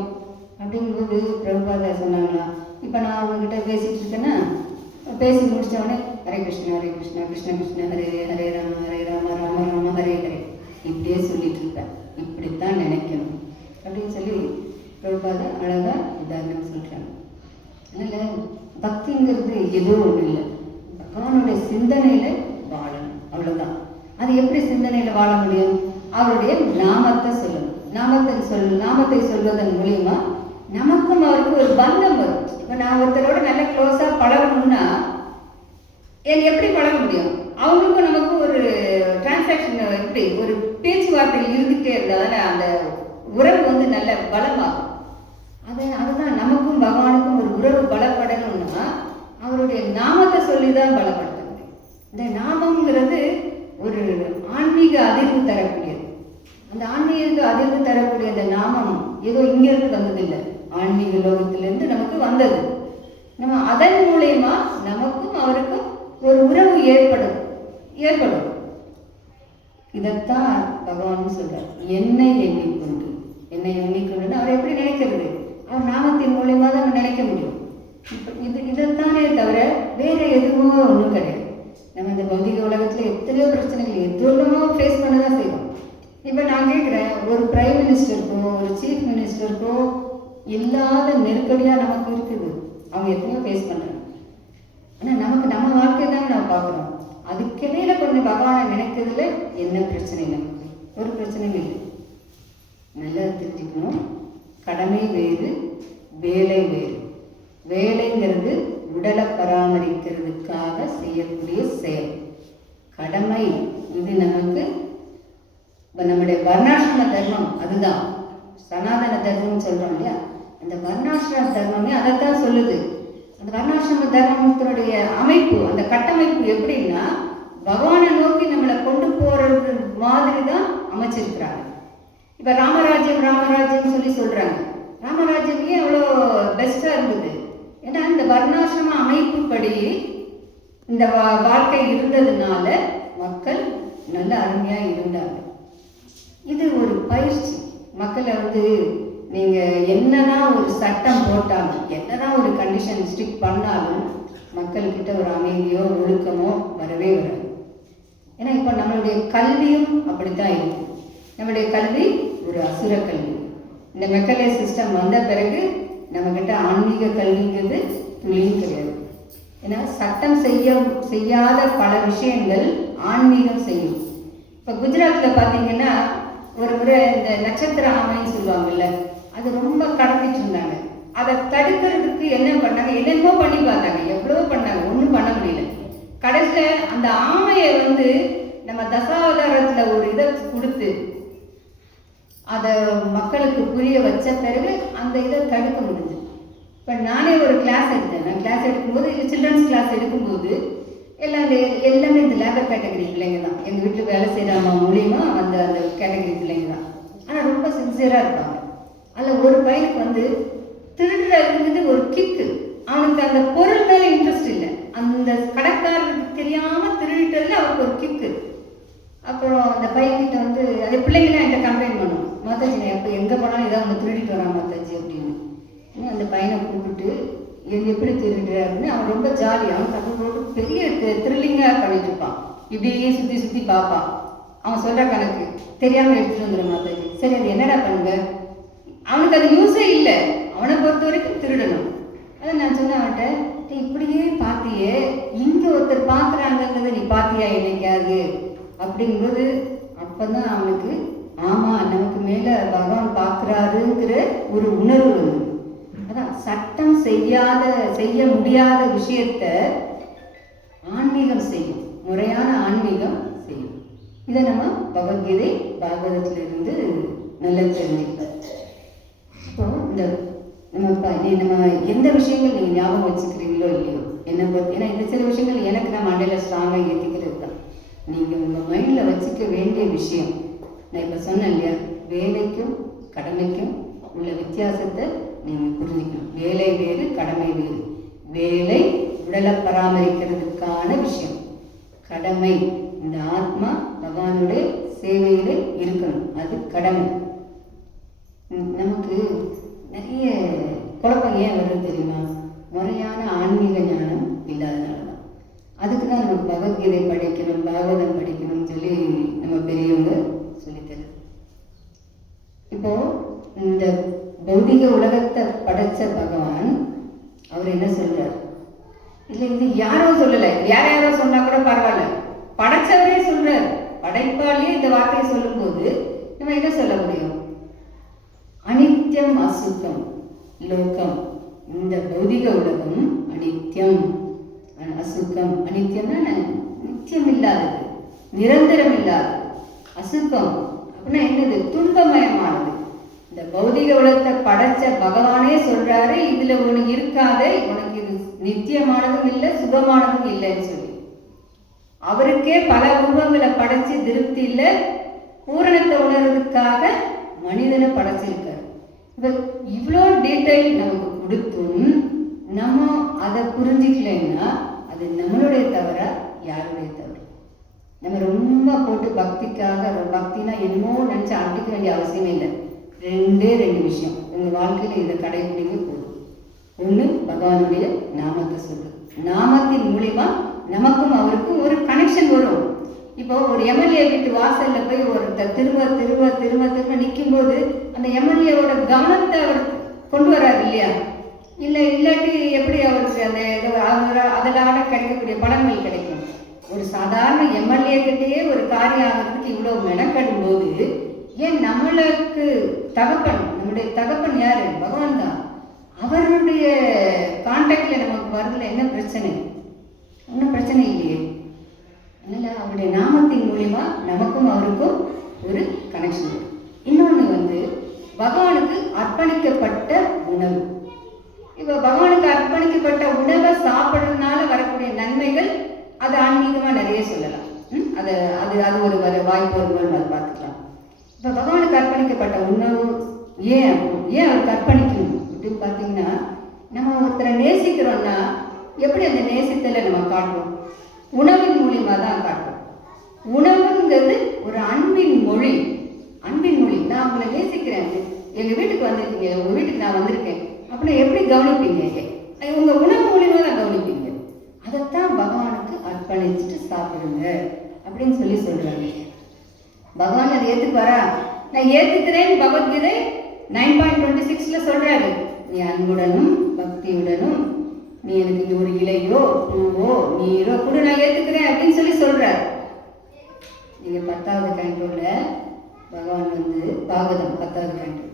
அப்படிங்கும்போது பிரபுபாதர் சொன்னாங்களா, இப்போ நான் அவங்ககிட்ட பேசிகிட்டு இருக்கேன்னா, பேசி முடித்தவொடனே ஹரே கிருஷ்ணா ஹரே கிருஷ்ணா கிருஷ்ண கிருஷ்ண ஹரே ஹரே ஹரே ராம ராம ராம ஹரே ஹரே இப்படியே சொல்லிட்டு இருப்பேன். இப்படித்தான் நினைக்கணும் அப்படின்னு சொல்லி பிரபுபாதர் அழகாக உதாரணம் சொல்கிறாங்க. அதனால் பக்திங்கிறது ஏதோ ஒன்றும் இல்லை, பகவானுடைய சிந்தனையில் வாழணும், அவ்வளோதான். அது எப்படி சிந்தனையில் வாழ முடியும்? அவருடைய நாமத்தை சொல்லணும். நாமத்தை சொல்வதன் மூலியமா நமக்கும் அவருக்கும் ஒரு பந்தம் வரும். இப்போ நான் ஒருத்தரோட நல்ல க்ளோஸாக பழகணும்னா எப்படி பழக முடியும்? அவங்களுக்கும் நமக்கும் ஒரு டிரான்சாக்ஷன் எப்படி ஒரு பேச்சுவார்த்தை இருந்துகிட்டே இருந்தால் அந்த உறவு வந்து நல்ல பலமாகும். அதுதான் நமக்கும் பகவானுக்கும் ஒரு உறவு பலப்படணும்னா அவருடைய நாமத்தை சொல்லி தான் பலப்படுத்தணும். இந்த நாமங்கிறது ஒரு ஆன்மீக அதிர்வு தரக்கூடியது. அந்த ஆன்மீக அதிர்வு தரக்கூடிய அந்த நாமம் ஏதோ இங்கிருந்து வந்ததில்லை, ஆன்மீக லோகத்திலிருந்து நமக்கு வந்தது. நம்ம அதன் மூலயமா நமக்கும் அவருக்கும் ஒரு உறவு ஏற்படும். இதைத்தான் பகவான் சொல்றார், என்னை எண்ணிக்கொண்டு. என்னை எண்ணிக்கொண்டு அவர் எப்படி நினைக்கிறது? அவர் நாமத்தின் மூலயமா தான் நம்ம நினைக்க முடியும். இதைத்தானே தவிர வேற எதுவும் ஒன்றும் கிடையாது. நம்ம இந்த பௌதிக உலகத்துல எத்தனையோ பிரச்சனைகள் எதுவுமோ ஃபேஸ் பண்ண தான் செய்வோம். இப்போ நான் கேட்குறேன், ஒரு பிரைம் மினிஸ்டருக்கோ ஒரு சீஃப் மினிஸ்டருக்கோ இல்லாத நெருக்கடியாக நமக்கு இருக்குது. அவங்க எத்தனையோ ஃபேஸ் பண்ணுறாங்க. ஆனால் நமக்கு நம்ம வாழ்க்கை தானே நம்ம பார்க்குறோம். அதுக்கிடையில கொஞ்சம் பகவானை நினைக்கிறதுல என்ன பிரச்சனை? நமக்கு ஒரு பிரச்சனையும் இல்லை. நல்லா தெரிஞ்சுக்கணும், கடமை வேறு, வேலை வேறு. வேலைங்கிறது உடலை பராமரிக்கிறதுக்காக செய்யக்கூடிய செயல். கடமை இது நமக்கு நம்முடைய வர்ணாசிரம தர்மம், அதுதான் சனாதன தர்மம்னு சொல்கிறோம் இல்லையா? அந்த வர்ணாசிரம தர்மமே அதைத்தான் சொல்லுது. அந்த வர்ணாசிரம தர்மத்தினுடைய அமைப்பு, அந்த கட்டமைப்பு எப்படின்னா பகவானை நோக்கி நம்மளை கொண்டு போகிறது மாதிரி தான் அமைச்சிருக்கிறாங்க. இப்போ ராமராஜ்யம் சொல்லி சொல்கிறாங்க. ராமராஜ்யமே அவ்வளோ பெஸ்ட்டாக இருந்தது. ஏன்னா இந்த வர்ணாசிரம அமைப்பு படி இந்த வாழ்க்கை இருந்ததுனால மக்கள் நல்ல அருமையாக இருந்தாங்க. இது ஒரு பயிற்சி. மக்களை வந்து நீங்கள் என்னதான் ஒரு சட்டம் போட்டாலும், என்னதான் ஒரு கண்டிஷன் ஸ்ட்ரிக்ட் பண்ணாலும் மக்கள்கிட்ட ஒரு அமைதியோ ஒழுக்கமோ வரவே வராது. ஏன்னா இப்போ நம்மளுடைய கல்வியும் அப்படித்தான் இருக்கும். நம்மளுடைய கல்வி ஒரு அசுர கல்வி. இந்த மெக்கலே சிஸ்டம் வந்த பிறகு நம்மக்கிட்ட ஆன்மீக கல்விங்கிறது துளியும் கிடையாது. ஏன்னா சட்டம் செய்யாத பல விஷயங்கள் ஆன்மீகம் செய்யும். இப்போ குஜராத்தில் பார்த்தீங்கன்னா ஒரு முறை இந்த நட்சத்திர ஆமைன்னு சொல்லுவாங்கல்ல, அது ரொம்ப கடத்திட்டு இருந்தாங்க. அதை தடுக்கிறதுக்கு என்ன பண்ணாங்க, என்னென்னமோ பண்ணி பார்த்தாங்க, எவ்வளவோ பண்ணாங்க, ஒன்றும் பண்ண முடியல. கடைசியில் அந்த ஆமையை வந்து நம்ம தசாவதாரத்தில் ஒரு இதை கொடுத்து அதை மக்களுக்கு புரிய வச்ச பிறகு அந்த இதை தடுக்க முடிஞ்சு. இப்போ நானே ஒரு கிளாஸ் எடுத்தேன். நான் கிளாஸ் எடுக்கும்போது, சில்ட்ரன்ஸ் கிளாஸ் எடுக்கும்போது எல்லாமே இந்த லேபர் கேட்டகரி பிள்ளைங்க தான். எங்கள் வீட்டில் வேலை செய்கிறாங்க மூலியமா அந்த கேட்டகரி பிள்ளைங்க தான். ஆனால் ரொம்ப சின்சியராக இருப்பாங்க. அதில் ஒரு பையனுக்கு வந்து திருடுறதுங்கிறது ஒரு கிக்கு. அவனுக்கு அந்த பொருள் மேலே இன்ட்ரெஸ்ட் இல்லை. அந்த கடைக்காரருக்கு தெரியாமல் திருடிட்டதில் அவருக்கு ஒரு கிக்கு. அப்புறம் அந்த பையன்கிட்ட வந்து அந்த பிள்ளைங்களாம் என்கிட்ட கம்ப்ளைண்ட் பண்ணும், மாதாஜி நான் எப்போ எங்கே போனாலும் இதான் அவங்க திருடிட்டு வரான் மாதாஜி அப்படின்னு. அந்த பையனை கூப்பிட்டு எப்படி திருடுறாருன்னு அவன் ரொம்ப ஜாலியாக, அவன் தப்பு பெரிய த்ரில்லிங்காக பண்ணிட்டு இருப்பான். இப்படியே சுற்றி பார்ப்பான். அவன் சொல்கிற கணக்கு தெரியாமல் எடுத்துகிட்டு வந்துடும் மாதாஜி. சரி அது என்னடா பண்ணுங்க, அவனுக்கு அது யூஸே இல்லை. அவனை பொறுத்த வரைக்கும் திருடணும். அதை நான் சொன்னேன் அவன்கிட்ட, இப்படியே பார்த்தியே, இங்கே ஒருத்தர் பார்க்குறாங்கிறத நீ பார்த்தியா என்னைக்காது அப்படிங்கும்போது அப்போ தான் அவனுக்கு ஆமாம் நமக்கு மேலே பகவான் பார்க்குறாருங்கிற ஒரு உணர்வு வந்து. அதான் சட்டம் செய்ய முடியாத விஷயத்த ஆன்மீகம் செய்யும், முறையான ஆன்மீகம் செய்யும். இதை நம்ம பகவத்கீதை பாகவதத்திலிருந்து நல்லா தெரிஞ்சுக்கலாம். இப்போ இந்த நம்ம எந்த விஷயங்கள் நீங்கள் ஞாபகம் வச்சுக்கிறீங்களோ இல்லையோ என்னை பொறுத்து, ஏன்னா இந்த சில விஷயங்கள் எனக்கு நான் மண்டையில் ஸ்ட்ராங்காக ஏற்றிக்கிறது தான். நீங்கள் உங்கள் மைண்டில் வச்சுக்க வேண்டிய விஷயம் நான் இப்போ சொன்னேன் இல்லையா, வேலைக்கும் கடமைக்கும் உள்ள வித்தியாசத்தை நீங்கள் புரிஞ்சுக்கணும். வேலை வேறு, கடமை வேறு. வேலை உடலை பராமரிக்கிறதுக்கான விஷயம். கடமை இந்த ஆத்மா பகவானுடைய சேவையில் இருக்கணும், அது கடமை. நமக்கு நிறைய குழப்பம் ஏன் வருது தெரியுமா? முறையான ஆன்மீக ஞானம் இல்லாதனால தான். அதுக்கு தான் நமக்கு பகவத்கீதை படிக்கணும், பாகவதம் படிக்கணும்னு சொல்லி நம்ம பெரியவங்க சொல்லித்தரு. இப்போ இந்த பௌதிக உலகத்தை படைச்ச பகவான் அவர் என்ன சொல்றார்? இல்லை இது யாரோ சொல்லலை, யாரோ சொன்னா கூட பரவாயில்ல, படைச்சவரே சொல்றார். படைப்பாளியே இந்த வார்த்தையை சொல்லும்போது நம்ம என்ன சொல்ல முடியும்? அனித்யம் அசுத்தம் லோகம், இந்த பௌதிக உலகம் அனித்யம், அசுகம். அனித்யம்னா நித்தியம் இல்லாதது, நிரந்தரம் இல்லாதது. அசுகம் அப்படின்னா என்னது? துன்பமயமானது. இந்த பௌதிக உலகத்தை படைச்ச பகவானே சொல்றாரு, இதுல உனக்கு இருக்காதே, உனக்கு இது நித்தியமானதும் இல்லை சுகமானதும் இல்லைன்னு சொல்லி. அவருக்கே பல உருவங்களை படைச்சு திருப்தி இல்லை, பூரணத்தை உணர்றதுக்காக மனிதனை படைச்சிருக்காரு. இவ்வளோ டீட்டெயில் நமக்கு கொடுத்தும் நம்ம அதை புரிஞ்சிக்கலைன்னா அது நம்மளுடைய தவிர யாருடைய தவிர. நம்ம ரொம்ப போட்டு பக்திக்காக, பக்தினா என்னமோ நினச்சி அடிக்க வேண்டிய அவசியமே இல்லை. ரெண்டு விஷயம் உங்கள் வாழ்க்கையில் இதை கடைபிடிக்க போதும். ஒன்று, பகவானுடைய நாமத்தை சொல்லு. நாமத்தின் மூலிமா நமக்கும் அவருக்கும் ஒரு கனெக்ஷன் வரும். இப்போ ஒரு எம்எல்ஏ வீட்டு வாசல்ல போய் ஒருத்தர் திரும்ப திரும்ப திரும்ப திரும்ப நிற்கும் போது அந்த எம்எல்ஏவோட கவனத்தை அவர் கொண்டு வராது இல்லையா? இல்லாட்டி எப்படி அவருக்கு அந்த அதனால கிடைக்கக்கூடிய பலன்கள் கிடைக்கும்? ஒரு சாதாரண எம்எல்ஏ கிட்டேயே ஒரு காரியம் ஆகிறதுக்கு இவ்வளோ மெனக்கடும் போது, ஏன் நம்மளுக்கு தகப்பன், நம்முடைய தகப்பன் யாரு? பகவான் தான். அவருடைய கான்டாக்ட்ல நமக்கு வரதுல என்ன பிரச்சனை? ஒன்றும் பிரச்சனை இல்லையே. அதனால் அவருடைய நாமத்தின் மூலிமா நமக்கும் அவருக்கும் ஒரு கனெக்ஷன். இன்னொன்று பகவானுக்கு அர்ப்பணிக்கப்பட்ட உணவு. இப்போ பகவானுக்கு அர்ப்பணிக்கப்பட்ட உணவை சாப்பிட்றதுனால வரக்கூடிய நன்மைகள் அது ஆன்மீகமாக நிறைய சொல்லலாம். அது அது அது ஒரு வாய்ப்பு வருமானு அதை பார்த்துக்கலாம். இப்போ பகவானுக்கு அர்ப்பணிக்கப்பட்ட உணவு ஏன் அவருக்கு அர்ப்பணிக்கணும் அப்படின்னு பார்த்தீங்கன்னா, நம்ம ஒருத்தரை நேசிக்கிறோம்னா எப்படி அந்த நேசித்தலை நம்ம காட்டுறோம்? உணவின் மூலியமா தான் காட்டும். உணவுங்கிறது ஒரு அன்பின் மொழி. அன்பின் மொழி. நான் உங்களை நேசிக்கிறேன், எங்க வீட்டுக்கு வந்திருக்கீங்க, உங்க வீட்டுக்கு நான் வந்திருக்கேன் அப்படின்னா எப்படி கவனிப்பீங்க? உங்க உணவு மூலியமா தான் கவனிப்பீங்க. அதைத்தான் பகவானுக்கு அர்ப்பணிச்சுட்டு சாப்பிடுங்க அப்படின்னு சொல்றாங்க. பகவான் அதை ஏத்துக்குவாரா? நான் ஏத்துக்கிறேன். பகவத்கீதை 9.26 சொல்றாரு, நீ அன்புடனும் பக்தியுடனும் நீ எனக்கு இங்க ஒரு இலையோ பூவோ நீரோ கூட நான் ஏத்துக்கிறேன் அப்படின்னு சொல்றாரு. நீங்க 10வது கேண்டோல பகவான் பாகவதம் 10வது கேண்டோ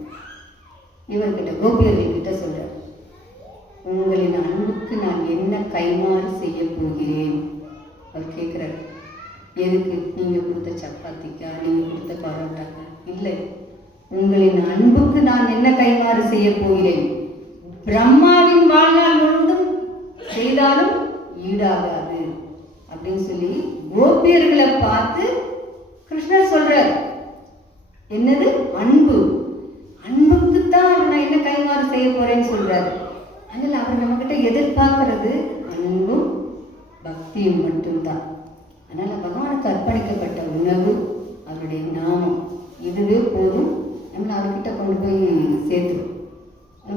இவர்கிட்ட கோபியர்கிட்ட சொல்றார், உங்களின் அன்புக்கு நான் என்ன கைமாறு செய்ய போகிறேன்? அவர் கேட்கிறார், எதுக்கு? நீங்க கொடுத்த சப்பாத்திக்கா, நீங்க கொடுத்த பரோட்டாக்கா? இல்லை, உங்களின் அன்புக்கு நான் என்ன கைமாறு செய்ய போகிறேன்? பிரம்மாவின் வாழ்நாள் முழுவதும் செய்தாலும் ஈடாகாது அப்படின்னு சொல்லி கோபியர்களை பார்த்து கிருஷ்ணர் சொல்றார். என்னது? அன்பு. அன்புக்குத்தான் நான் என்ன கைமாறு செய்ய போறேன்னு சொல்றாரு. அதனால அவர் நம்ம கிட்ட எதிர்பார்க்கறது அன்பும் பக்தியும் மட்டும்தான். அதனால பகவானுக்கு அர்ப்பணிக்கப்பட்ட உணவு, அவருடைய நாமம், இதுவே போதும். நம்மளை அவர்கிட்ட கொண்டு போய் சேர்த்துடும்.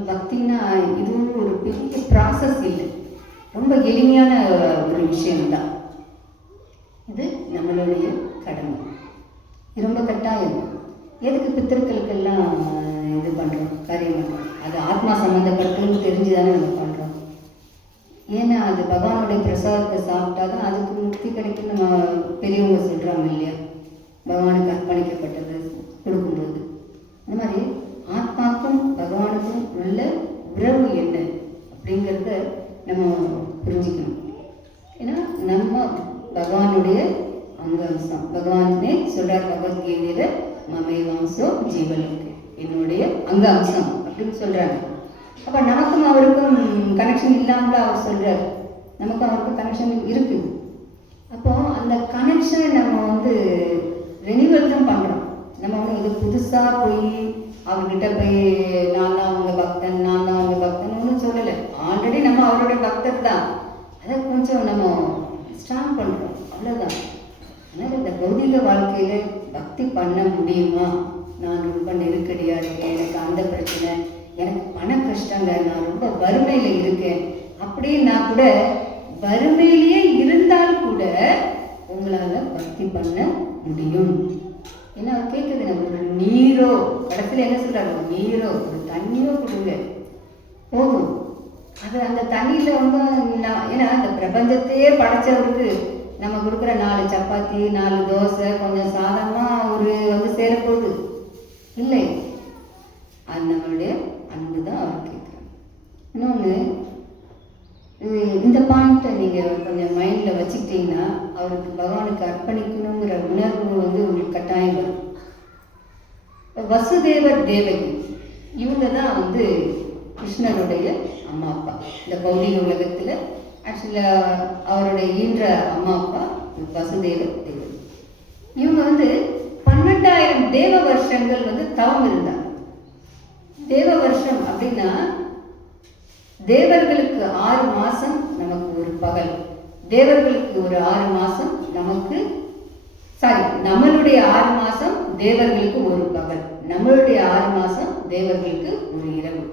பக்தின்னா இதுவும் ஒரு பெரிய ப்ராசஸ் இல்லை, ரொம்ப எளிமையான ஒரு விஷயம்தான். இது நம்மளுடைய கடமை. ரொம்ப கட்டாயம். எதுக்கு பித்திருக்களுக்கெல்லாம் இது பண்ணுறோம், காரியம் பண்ணுறோம்? அது ஆத்மா சம்மந்தப்பட்டதுன்னு தெரிஞ்சுதானே நம்ம பண்ணுறோம். ஏன்னா அது பகவானுடைய பிரசாதத்தை சாப்பிட்டா தான் அதுக்கு முக்தி கிடைக்கும் நம்ம பெரியவங்க சொல்கிறாங்க இல்லையா? பகவானுக்கு அர்ப்பணிக்கப்பட்டது கொடுக்கும்போது இந்த மாதிரி ஆத்மாக்கும் பகவானுக்கும் உள்ள உறவு என்ன அப்படிங்கிறத நம்ம புரிஞ்சுக்கணும். ஏன்னா நம்ம பகவானுடைய அம்சம். பகவானே சொல்றார் பகவத்கீதையில, மமைவாம்சோ ஜீவனுக்கு, என்னுடைய அம்சம் அப்படின்னு சொல்றாங்க. அப்ப நமக்கும் அவருக்கும் கனெக்ஷன் இல்லாமல் அவர் சொல்றாரு, நமக்கும் அவருக்கும் கனெக்ஷன் இருக்கு. அப்போ அந்த கனெக்ஷனை நம்ம ரெனிவல் தான் பண்றோம். நம்ம இது புதுசா போய் அவர்கிட்ட போய் நான் தான் அவங்க பக்தன், நான் தான் அவங்க பக்தன் ஒன்றும் சொல்லலை. ஆல்ரெடி நம்ம அவருடைய பக்தர் தான். அதை கொஞ்சம் நம்ம ஸ்ட்ராங் பண்ணுறோம், அவ்வளோதான். அதனால் இந்த பௌதிக வாழ்க்கையில் பக்தி பண்ண முடியுமா? நான் ரொம்ப நெருக்கடியாக இருக்கேன், எனக்கு அந்த பிரச்சனை, எனக்கு பண கஷ்டங்க, நான் ரொம்ப வறுமையில் இருக்கேன் அப்படின்னா கூட, வறுமையிலேயே இருந்தால் கூட உங்களால் பக்தி பண்ண முடியும். ஏன்னா அவர் கேட்குது, நம்ம ஒரு நீரோ, கடைசியில் என்ன சொல்கிறாங்க, நீரோ ஒரு தண்ணியோ கொடுங்க போதும். அது அந்த தண்ணியில் ஏன்னா அந்த பிரபஞ்சத்தையே படைச்சவருக்கு நம்ம கொடுக்குற 4 சப்பாத்தி 4 தோசை கொஞ்சம் சாதமாக ஒரு சேரப்போகுது இல்லை. அது நம்மளுடைய அன்பு தான் அவர் கேட்குறாங்க. இன்னொன்று, இந்த பாயிண்ட்டை நீங்கள் கொஞ்சம் மைண்டில் வச்சுக்கிட்டீங்கன்னா அவருக்கு பகவானுக்கு அர்ப்பணிக்கணுங்கிற உணர்வு உங்களுக்கு கட்டாயம் வரும். வசுதேவர் தேவகி இவங்க தான் கிருஷ்ணனுடைய அம்மா அப்பா. இந்த பௌதிக உலகத்தில் ஆக்சுவலாக அவருடைய ஈன்ற அம்மா அப்பா வசுதேவர் தேவகி. இவங்க 12,000 தேவ வருஷங்கள் தவம் இருந்தாங்க. தேவ வருஷம் அப்படின்னா தேவர்களுக்கு 6 மாதம் நமக்கு ஒரு பகல், தேவர்களுக்கு ஒரு 6 மாதம் நமக்கு நம்மளுடைய 6 மாதம் தேவர்களுக்கு ஒரு பகல், நம்மளுடைய 6 மாதம் தேவர்களுக்கு ஒரு இரவு.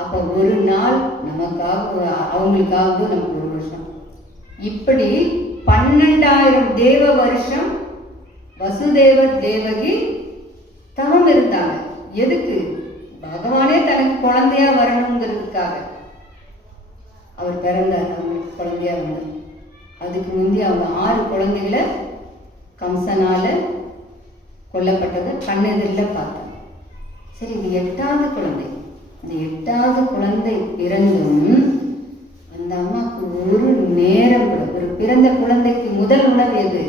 அப்போ ஒரு நாள் நமக்காக அவங்களுக்காக நமக்கு ஒரு வருஷம். இப்படி 12,000 தேவ வருஷம் வசுதேவர் தேவகி தவம் இருந்தாங்க. எதுக்கு? பகவானே தனக்கு குழந்தையா வரணுங்கிறதுக்காக அவர் பிறந்தார். அவங்களுக்கு குழந்தையா வந்தார். அதுக்கு முந்தைய அவங்க 6 குழந்தைகளை கம்சனால கொல்லப்பட்டதை கண்ணெதிரில் பார்த்தாங்க. சரி, இது 8வது குழந்தை. இந்த 8வது குழந்தை பிறந்தும் அந்த அம்மாவுக்கு ஒரு நேரம் கூட, ஒரு பிறந்த குழந்தைக்கு முதல் உணவு எது?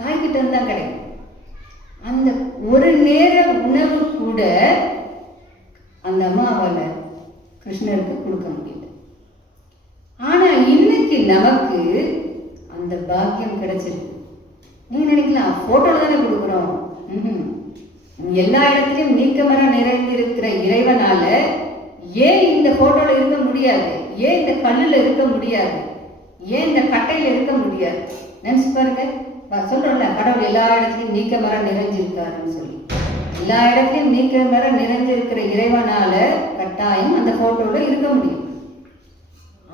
தாய்கிட்ட இருந்தால் கிடைக்கும். அந்த ஒரு நேர உணவு கூட அந்த அம்மாவால் கிருஷ்ணருக்கு கொடுக்க முடியல. ஆனால் இன்னைக்கு நமக்கு அந்த பாக்கியம் கிடைச்சிருக்கு. நீங்க நினைக்கலாம், போட்டோல தானே கொடுக்குறோம். எல்லா இடத்துலையும் நீக்கமர நிறைந்திருக்கிற இறைவனால ஏன் இந்த போட்டோல இருக்க முடியாது? ஏன் இந்த கல்லுல இருக்க முடியாது? ஏன் இந்த கட்டையில இருக்க முடியாது? நினைச்சு பாருங்க. சொல்றோம்ல, கடவுள் எல்லா இடத்துலையும் நீக்கமர நிறைஞ்சிருக்காருன்னு சொல்லி. எல்லா இடத்துலையும் நீக்கமர நிறைஞ்சிருக்கிற இறைவனால கட்டாயம் அந்த போட்டோல இருக்க முடியும்.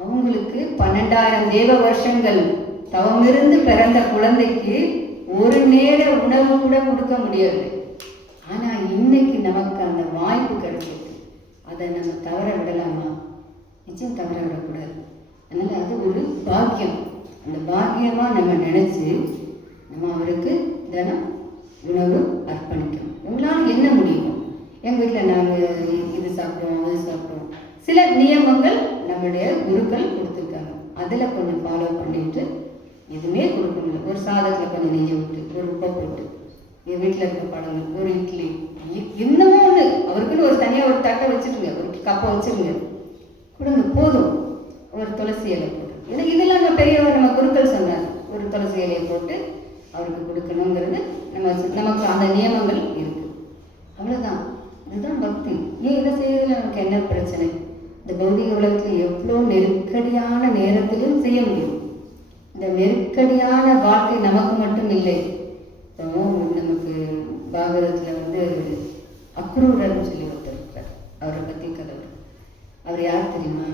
அவங்களுக்கு 12,000 தேவ வருஷங்கள் தவமிருந்து பிறந்த குழந்தைக்கு ஒரு நேர உணவு கூட கொடுக்க முடியாது. ஆனால் இன்னைக்கு நமக்கு அந்த வாய்ப்பு கிடைச்சிருக்கு. அதை நம்ம தவற விடலாமா? நிச்சயம் தவற விடக்கூடாது. அதனால் அது ஒரு பாக்கியம். அந்த பாக்கியமாக நம்ம நினச்சி நம்ம அவருக்கு தினம் உணவு அர்ப்பணிக்கணும். உங்களால் என்ன முடியுமோ. எங்கள் வீட்டில் நாங்கள் இது சாப்பிடுவோம், அது சாப்பிடுவோம். சில நியமங்கள் நம்முடைய குருக்கள் கொடுத்துருக்காங்க. அதில் கொஞ்சம் ஃபாலோ பண்ணிட்டு எதுவுமே கொடுக்க முடியல. ஒரு சாதத்தில் கொஞ்சம் நெய்யை விட்டு, ஒரு உப்பை போட்டு, என் வீட்டில் இருக்க படங்கள், ஒரு இட்லி, இன்னமும் ஒன்று அவருக்குன்னு ஒரு தனியாக ஒரு தட்டை வச்சுருங்க, ஒரு கப்பை வச்சுருங்க, கொடுங்க, போதும். ஒரு துளசி இலை போட்டு, ஏன்னா இதெல்லாம் நம்ம குருக்கள் சொன்னாங்க. ஒரு துளசி இலையை போட்டு அவருக்கு கொடுக்கணுங்கிறது நமக்கு அந்த நியமங்கள் இருக்குது. அவ்வளோதான். இதுதான் பக்தி. ஏன் இதை செய்யறதுல நமக்கு என்ன பிரச்சனை? இந்த பௌதிக உலகத்தில் எவ்வளோ நெருக்கடியான நேரத்திலும் செய்ய முடியும். இந்த நெருக்கடியான வாழ்க்கை நமக்கு மட்டும் இல்லை. நமக்கு பாகவதத்தில் அக்ரூரர்னு சொல்லி ஒருத்தர் இருக்கார். அவரை பற்றி கதை. அவர் யார் தெரியுமா?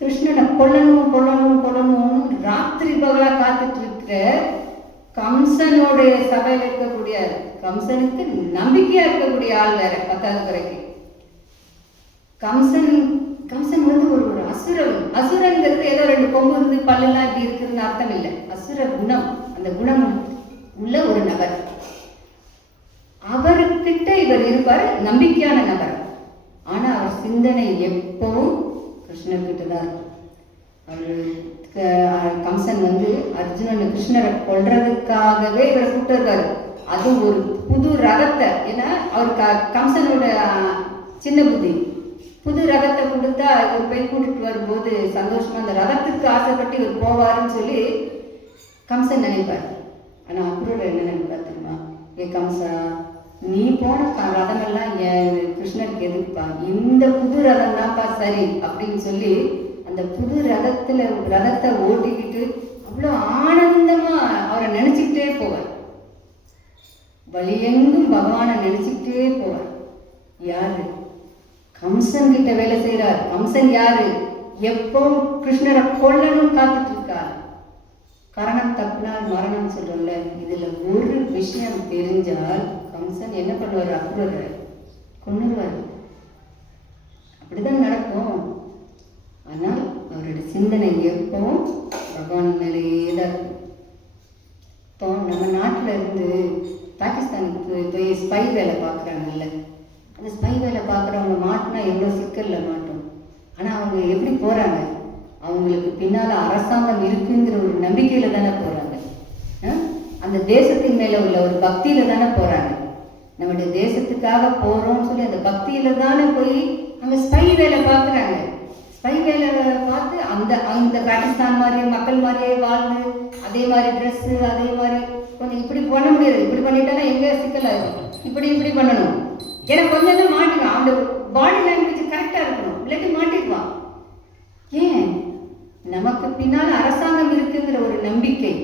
கிருஷ்ணனை கொல்லணும் கொல்லணும் கொல்லணும்னு ராத்திரி பகலாக காத்துட்டு இருக்கிற கம்சனுடைய சபையில் இருக்கக்கூடிய, கம்சனுக்கு நம்பிக்கையா இருக்கக்கூடிய ஆள் வேற. 10வது குறைக்கு கம்சன் ஒரு அசுரன். அசுரங்கிறது ஏதோ 2 கொம்பு இருந்து பல்லெல்லாம் இப்படி இருக்குதுன்னு அர்த்தம் இல்லை. அசுர குணம், அந்த குணம் உள்ள ஒரு நபர். அவர்கிட்ட இவர் இருப்பார், நம்பிக்கையான நபர். ஆனா அவர் சிந்தனை எப்பவும் கிருஷ்ணர்கிட்ட தான் இருக்கும். கம்சன் அர்ஜுனன் கிருஷ்ணரை கொல்றதுக்காகவே இவரை கூப்பிட்டு இருக்காரு. அது ஒரு புது ரகத்தை. ஏன்னா அவருக்கு கம்சனோட சின்ன புத்தி, புது ரகத்தை கொடுத்தா இவர் போய் கூட்டிட்டு வரும்போது சந்தோஷமா அந்த ரகத்துக்கு ஆசைப்பட்டு இவர் போவாருன்னு சொல்லி கம்சன் நினைப்பார். ஆனால் அக்ரூரர் என்ன நினைப்பார் தெரியுமா? ஏ கம்சா, நீ போன ரதமெல்லாம் என் கிருஷ்ணருக்கு எதுக்குப்பா? இந்த புது ரதம் தான்ப்பா சரி அப்படின்னு சொல்லி அந்த புது ரதத்தை ஓட்டிக்கிட்டு அவ்வளோ ஆனந்தமா அவரை நினைச்சுக்கிட்டே போவார். வழியெங்கும் பகவானை நினைச்சுக்கிட்டே போவார். யாரு? கம்சன் கிட்ட வேலை செய்யறார். கம்சன் யாரு? எப்போ கிருஷ்ணரை கொல்லணும் காத்துட்டு இருக்கார். கரணம் தப்பினால் மரணம் சொல்றோம்ல. இதுல ஒரு விஷயம் தெரிஞ்சால் கம்சன் என்ன பண்ணுவார்? அக்ரூரரை கொன்னுருவார். அப்படிதான் நடக்கும். ஆனால் அவருடைய சிந்தனை எப்பவும் பகவான் மேலேயே தான் இருக்கும். இப்போ நம்ம நாட்டில் இருந்து பாகிஸ்தானுக்கு போய் ஸ்பை வேலை பார்க்குறாங்கல்ல, அந்த ஸ்பை வேலை பார்க்குறவங்க மாட்டினா எவ்வளோ சிக்கலில் மாட்டோம். ஆனால் அவங்க எப்படி போகிறாங்க? அவங்களுக்கு பின்னால் அரசாங்கம் இருக்குங்கிற ஒரு நம்பிக்கையில் தானே போகிறாங்க. அந்த தேசத்தின் மேலே உள்ள ஒரு பக்தியில் தானே போகிறாங்க. நம்முடைய தேசத்துக்காக போகிறோம்னு சொல்லி அந்த பக்தியில் தானே போய் அங்கே ஸ்பை வேலை பார்க்குறாங்க. ஸ்பை வேலை பார்த்து அந்த பாகிஸ்தான் மாதிரி மக்கள் மாதிரியே வாழ்ந்து அதே மாதிரி ட்ரெஸ்ஸு அதே மாதிரி கொஞ்சம் இப்படி பண்ண முடியாது. இப்படி பண்ணிட்டோன்னா எங்கே சிக்கலாகும். இப்படி பண்ணணும். ஏன்னா கொஞ்சம் தான் மாட்டிக்குவான். அந்த பாடி லாங்குவேஜ் கரெக்டாக இருக்கணும், இல்லாட்டி மாட்டிக்குவான். ஏன்? நமக்கு பின்னால் அரசாங்கம் இருக்குங்கிற ஒரு நம்பிக்கை,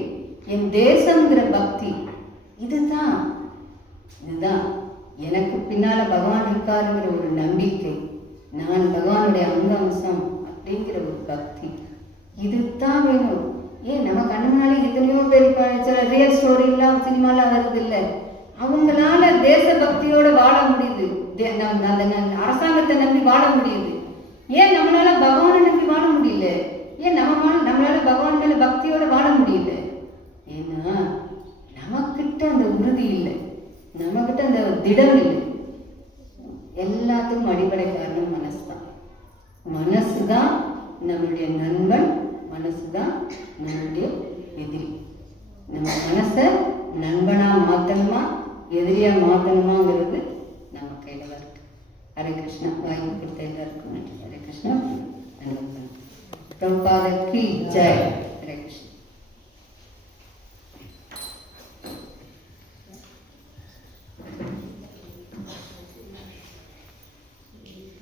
என் தேசங்கிற பக்தி, இதுதான் எனக்கு பின்னால பகவான் இருக்காருங்கிற ஒரு நம்பிக்கை, நான் பகவானுடைய அம்சம் அப்படிங்கிற ஒரு பக்தி, இதுதான் வேணும். ஏன் நம்ம கண்ணாலே எத்தனையோ பேர் சில ரியல் ஸ்டோரிலாம் சினிமாலாம் வருது இல்லை, அவங்களால தேசபக்தியோட வாழ முடியுது, அரசாங்கத்தை நம்பி வாழ முடியுது. ஏன் நம்மளால பகவானை நம்பி வாழ முடியல? ஏன் நம்மளால பகவான் மேல பக்தியோட வாழ முடியல? ஏன்னா நமக்கிட்ட அந்த உறுதி இல்லை, நம்மகிட்ட அந்த திடம் இல்லை. எல்லாத்துக்கும் அடிப்படை காரணம் மனசு தான். மனசு தான் நம்மளுடைய நண்பன், மனசு தான் நம்மளுடைய எதிரி. நம்ம மனசை நண்பனா மாற்றணுமா எதிரியா மாற்றணுமாங்கிறது நம்ம கையில் தான் இருக்கு. ஹரே கிருஷ்ணா. வாங்கி கொடுத்த எல்லாருக்கும் நன்றி. ஹரே கிருஷ்ணா. பிரபுபாதர் கி ஜெய்.